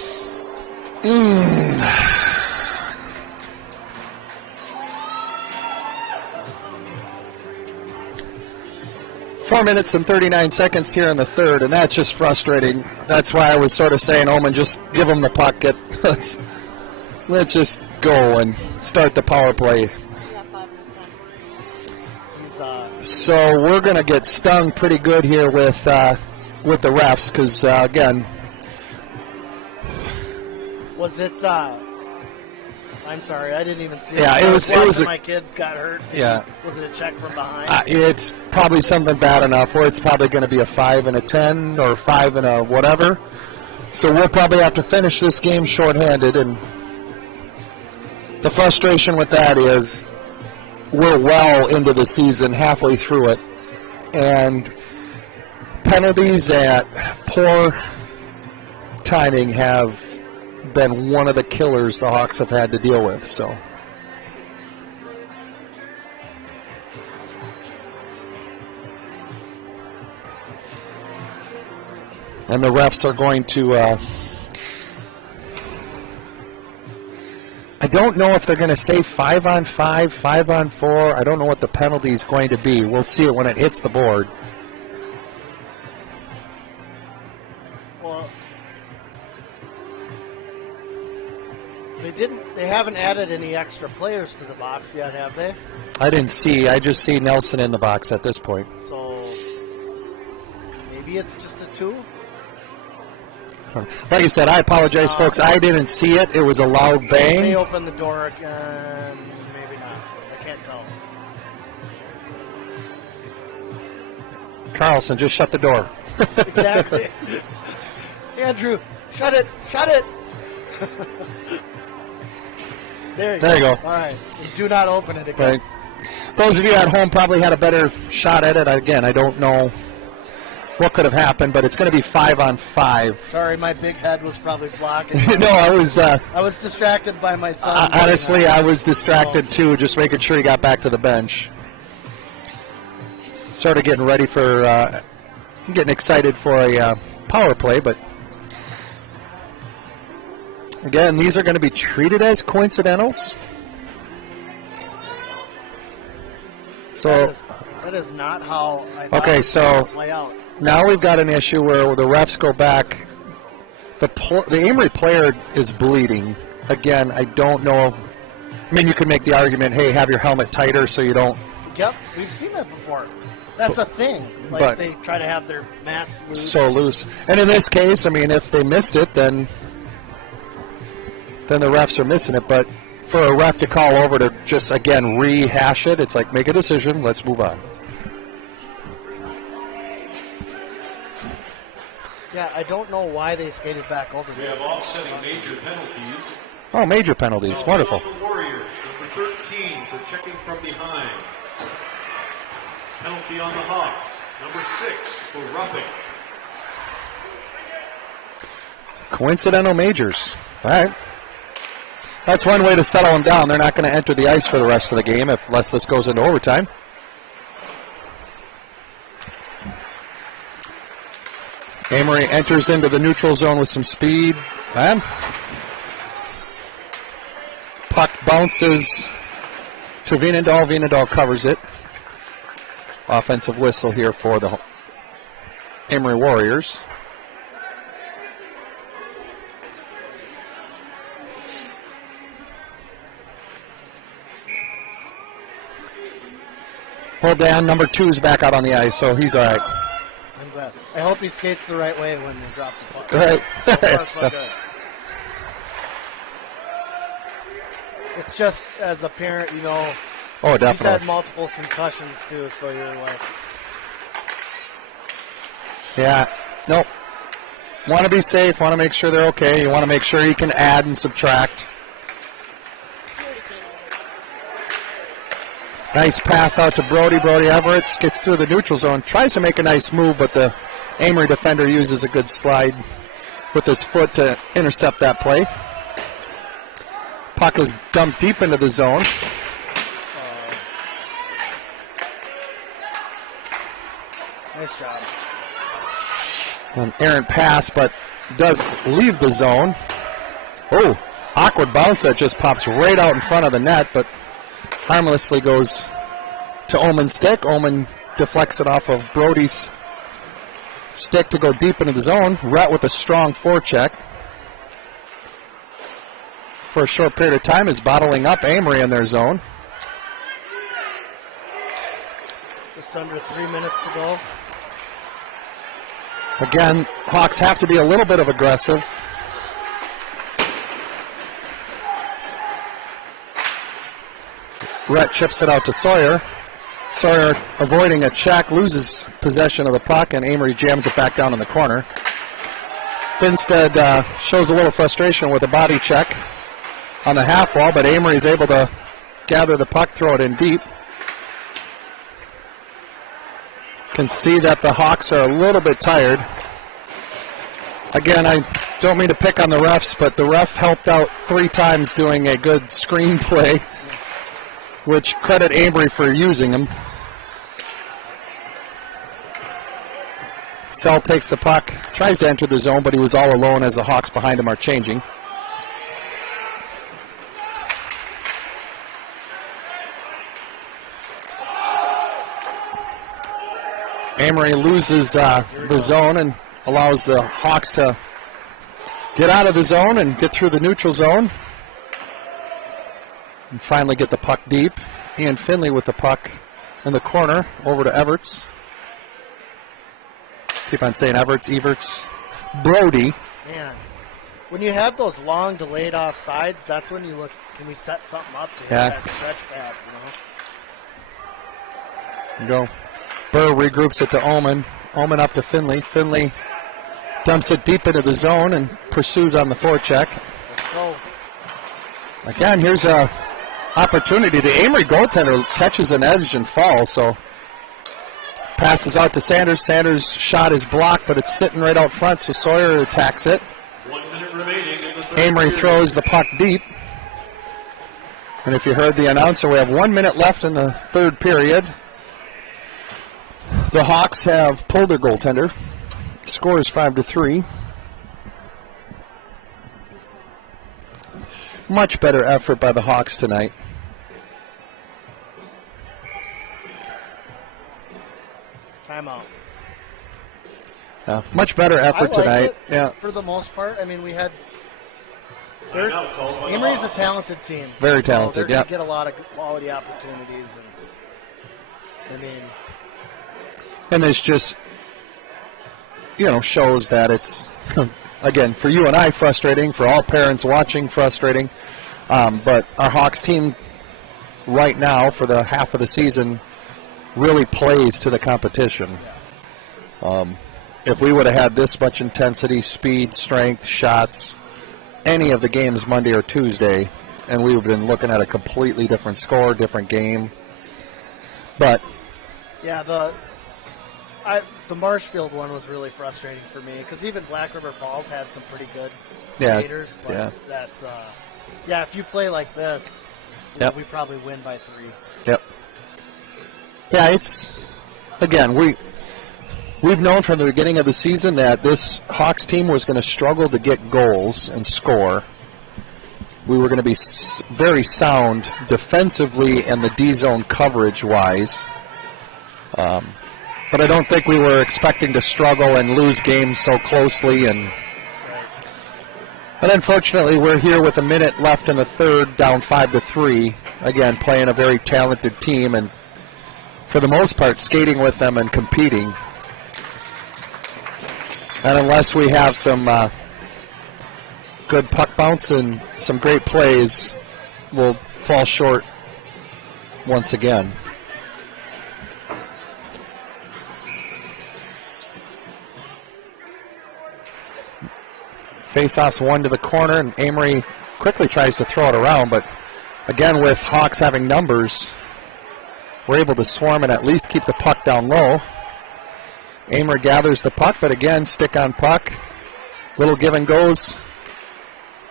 4 minutes and 39 seconds here in the third, and that's just frustrating. That's why I was sort of saying, Oman, just give him the puck. Let's just go and start the power play. So we're going to get stung pretty good here with the refs because, again. Was it, I'm sorry, I didn't even see it. Yeah, it was my kid got hurt. Yeah. Was it a check from behind? It's probably something bad enough where it's probably going to be a 5 and a 10 or 5 and a whatever. So we'll probably have to finish this game shorthanded, and the frustration with that is we're well into the season, halfway through it, and penalties at poor timing have been one of the killers the Hawks have had to deal with. So and the refs are going to I don't know if they're going to say 5-on-5, 5-on-4. I don't know what the penalty is going to be. We'll see it when it hits the board. Well, they haven't added any extra players to the box yet, have they? I didn't see. I just see Nelson in the box at this point. So maybe maybe it's just a 2. Like you said, I apologize, folks. I didn't see it. It was a loud May bang. open the door again, maybe not. I can't tell. Carlson, just shut the door. Exactly. Andrew, shut it. Shut it. There you There you go. All right. Do not open it again. Right. Those of you at home probably had a better shot at it. Again, I don't know what could have happened, but it's going to be 5-on-5. Sorry, my big head was probably blocking. No, I was distracted by my son. honestly, I was distracted too, just making sure he got back to the bench. Sort of getting ready for, getting excited for a power play, but again, these are going to be treated as coincidentals. So that is not how I thought okay, it was so going to play out. now we've got an issue where the refs go back. The Amery player is bleeding. Again, I don't know. I mean, you could make the argument, hey, have your helmet tighter so you don't. Yep, we've seen that before. That's a thing. Like but they try to have their mask loose. So loose. And in this case, I mean, if they missed it, then the refs are missing it. But for a ref to call over to just, again, rehash it, it's like, make a decision, let's move on. Yeah, I don't know why they skated back over We there. have offsetting major penalties. Oh, major penalties. Wonderful. The Warriors, number 13 for checking from behind. Penalty on the Hawks, number 6 for roughing. Coincidental majors. All right. That's one way to settle them down. They're not going to enter the ice for the rest of the game unless this goes into overtime. Amery enters into the neutral zone with some speed. And puck bounces to Vienendahl. Vienendahl covers it. Offensive whistle here for the Amery Warriors. Well, Dan, number 2 is back out on the ice, so he's all right. I'm glad. I hope he skates the right way when they drop the puck. Right. So far, so good. It's just, as a parent, you know, Oh, he's definitely. had multiple concussions, too, so you're like... Yeah. Nope. Want to be safe, want to make sure they're okay. You want to make sure you can add and subtract. Nice pass out to Brody. Brody Everett gets through the neutral zone, tries to make a nice move, but the Amery defender uses a good slide with his foot to intercept that play. Puck is dumped deep into the zone. Nice job. An errant pass, but does leave the zone. Oh, awkward bounce that just pops right out in front of the net, but harmlessly goes to Omen's stick. Omen deflects it off of Brody's stick to go deep into the zone. Rhett with a strong forecheck. For a short period of time is bottling up Amery in their zone. Just under 3 minutes to go. Again, Hawks have to be a little bit of aggressive. Rhett chips it out to Sawyer. Sawyer avoiding a check, loses possession of the puck, and Amery jams it back down in the corner. Finstead shows a little frustration with a body check on the half wall, but Amery is able to gather the puck, throw it in deep. Can see that the Hawks are a little bit tired. Again, I don't mean to pick on the refs, but the ref helped out 3 times doing a good screen play, which credit Amery for using them. Sell takes the puck, tries to enter the zone, but he was all alone as the Hawks behind him are changing. Amery loses the zone and allows the Hawks to get out of the zone and get through the neutral zone. And finally get the puck deep. Ian Finley with the puck in the corner over to Everts. Keep on saying Everts, Brody. Man, when you have those long delayed offsides, that's when you look, can we set something up to Yeah. that stretch pass, Go. Burr regroups it to Omen. Omen up to Finley. Finley dumps it deep into the zone and pursues on the forecheck. Let's go. Again, here's a opportunity. The Amery goaltender catches an edge and falls, so passes out to Sanders. Sanders' shot is blocked, but it's sitting right out front, so Sawyer attacks it. 1 minute remaining in the third Amery period. throws the puck deep. And if you heard the announcer, we have 1 minute left in the third period. The Hawks have pulled their goaltender. Score is 5-3. Much better effort by the Hawks tonight. Timeout. Much better I effort like tonight. it Yeah, for the most part. I mean, we had. Timeout called by the Amery's a Hawks. talented team. Very So talented, they're going yeah. to get a lot of quality opportunities. And, I mean, and this just, shows that it's, again, for you and I, frustrating. For all parents watching, frustrating. But our Hawks team right now, for the half of the season, really plays to the competition. If we would have had this much intensity, speed, strength, shots, any of the games Monday or Tuesday, and we would have been looking at a completely different score, different game. But yeah, the Marshfield one was really frustrating for me because even Black River Falls had some pretty good Yeah, skaters. But yeah. if you play like this, Yep. we probably win by 3. Yep. Yeah, it's, again, we've known from the beginning of the season that this Hawks team was going to struggle to get goals and score. We were going to be very sound defensively and the D-zone coverage-wise. But I don't think we were expecting to struggle and lose games so closely. And unfortunately, we're here with a minute left in the third, down 5-3. Again, playing a very talented team and, for the most part, skating with them and competing. And unless we have some good puck bounce and some great plays, we'll fall short once again. Face-offs one to the corner, and Amery quickly tries to throw it around, but again, with Hawks having numbers, we're able to swarm and at least keep the puck down low. Amery gathers the puck, but again, stick on puck. Little give and goes.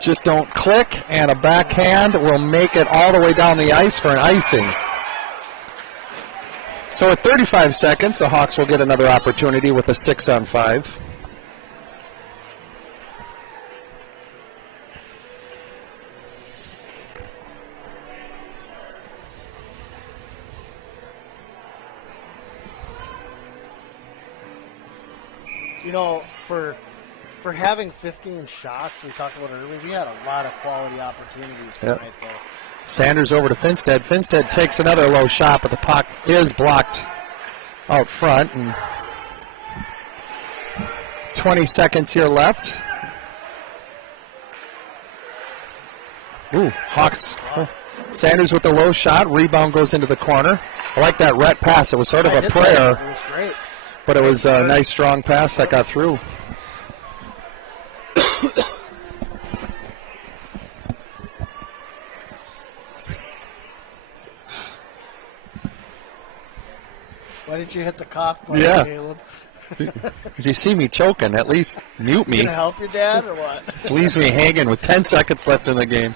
Just don't click, and a backhand will make it all the way down the ice for an icing. So at 35 seconds, the Hawks will get another opportunity with a 6-on-5. For having 15 shots, we talked about it earlier, we had a lot of quality opportunities tonight, though. Sanders over to Finstead. Finstead takes another low shot, but the puck is blocked out front. And 20 seconds here left. Ooh, Hawks. Sanders with the low shot. Rebound goes into the corner. I like that ret pass. It was sort of a prayer. It was great. But it was a nice, strong pass that got through. Why didn't you hit the cough button, Yeah. Caleb? If you see me choking, at least mute me. Gonna help your dad or what? This leaves me hanging with 10 seconds left in the game.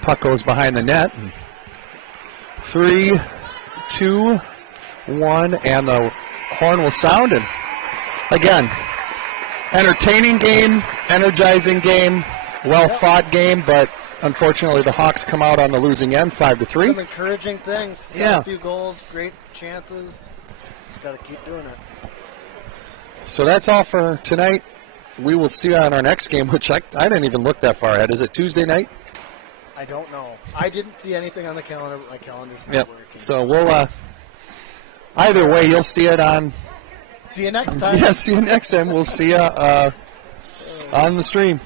Puck goes behind the net. 3, 2, 1, and the horn will sound. And again, entertaining game, energizing game, well-fought game, but unfortunately the Hawks come out on the losing end, 5-3. Some encouraging things. Got a few goals, great chances. Just got to keep doing it. So that's all for tonight. We will see you on our next game, which I didn't even look that far ahead. Is it Tuesday night? I don't know. I didn't see anything on the calendar, but my calendar's not Yep. working. So we'll either way, you'll see it on. See you next time. Yeah, see you next time. We'll see you on the stream.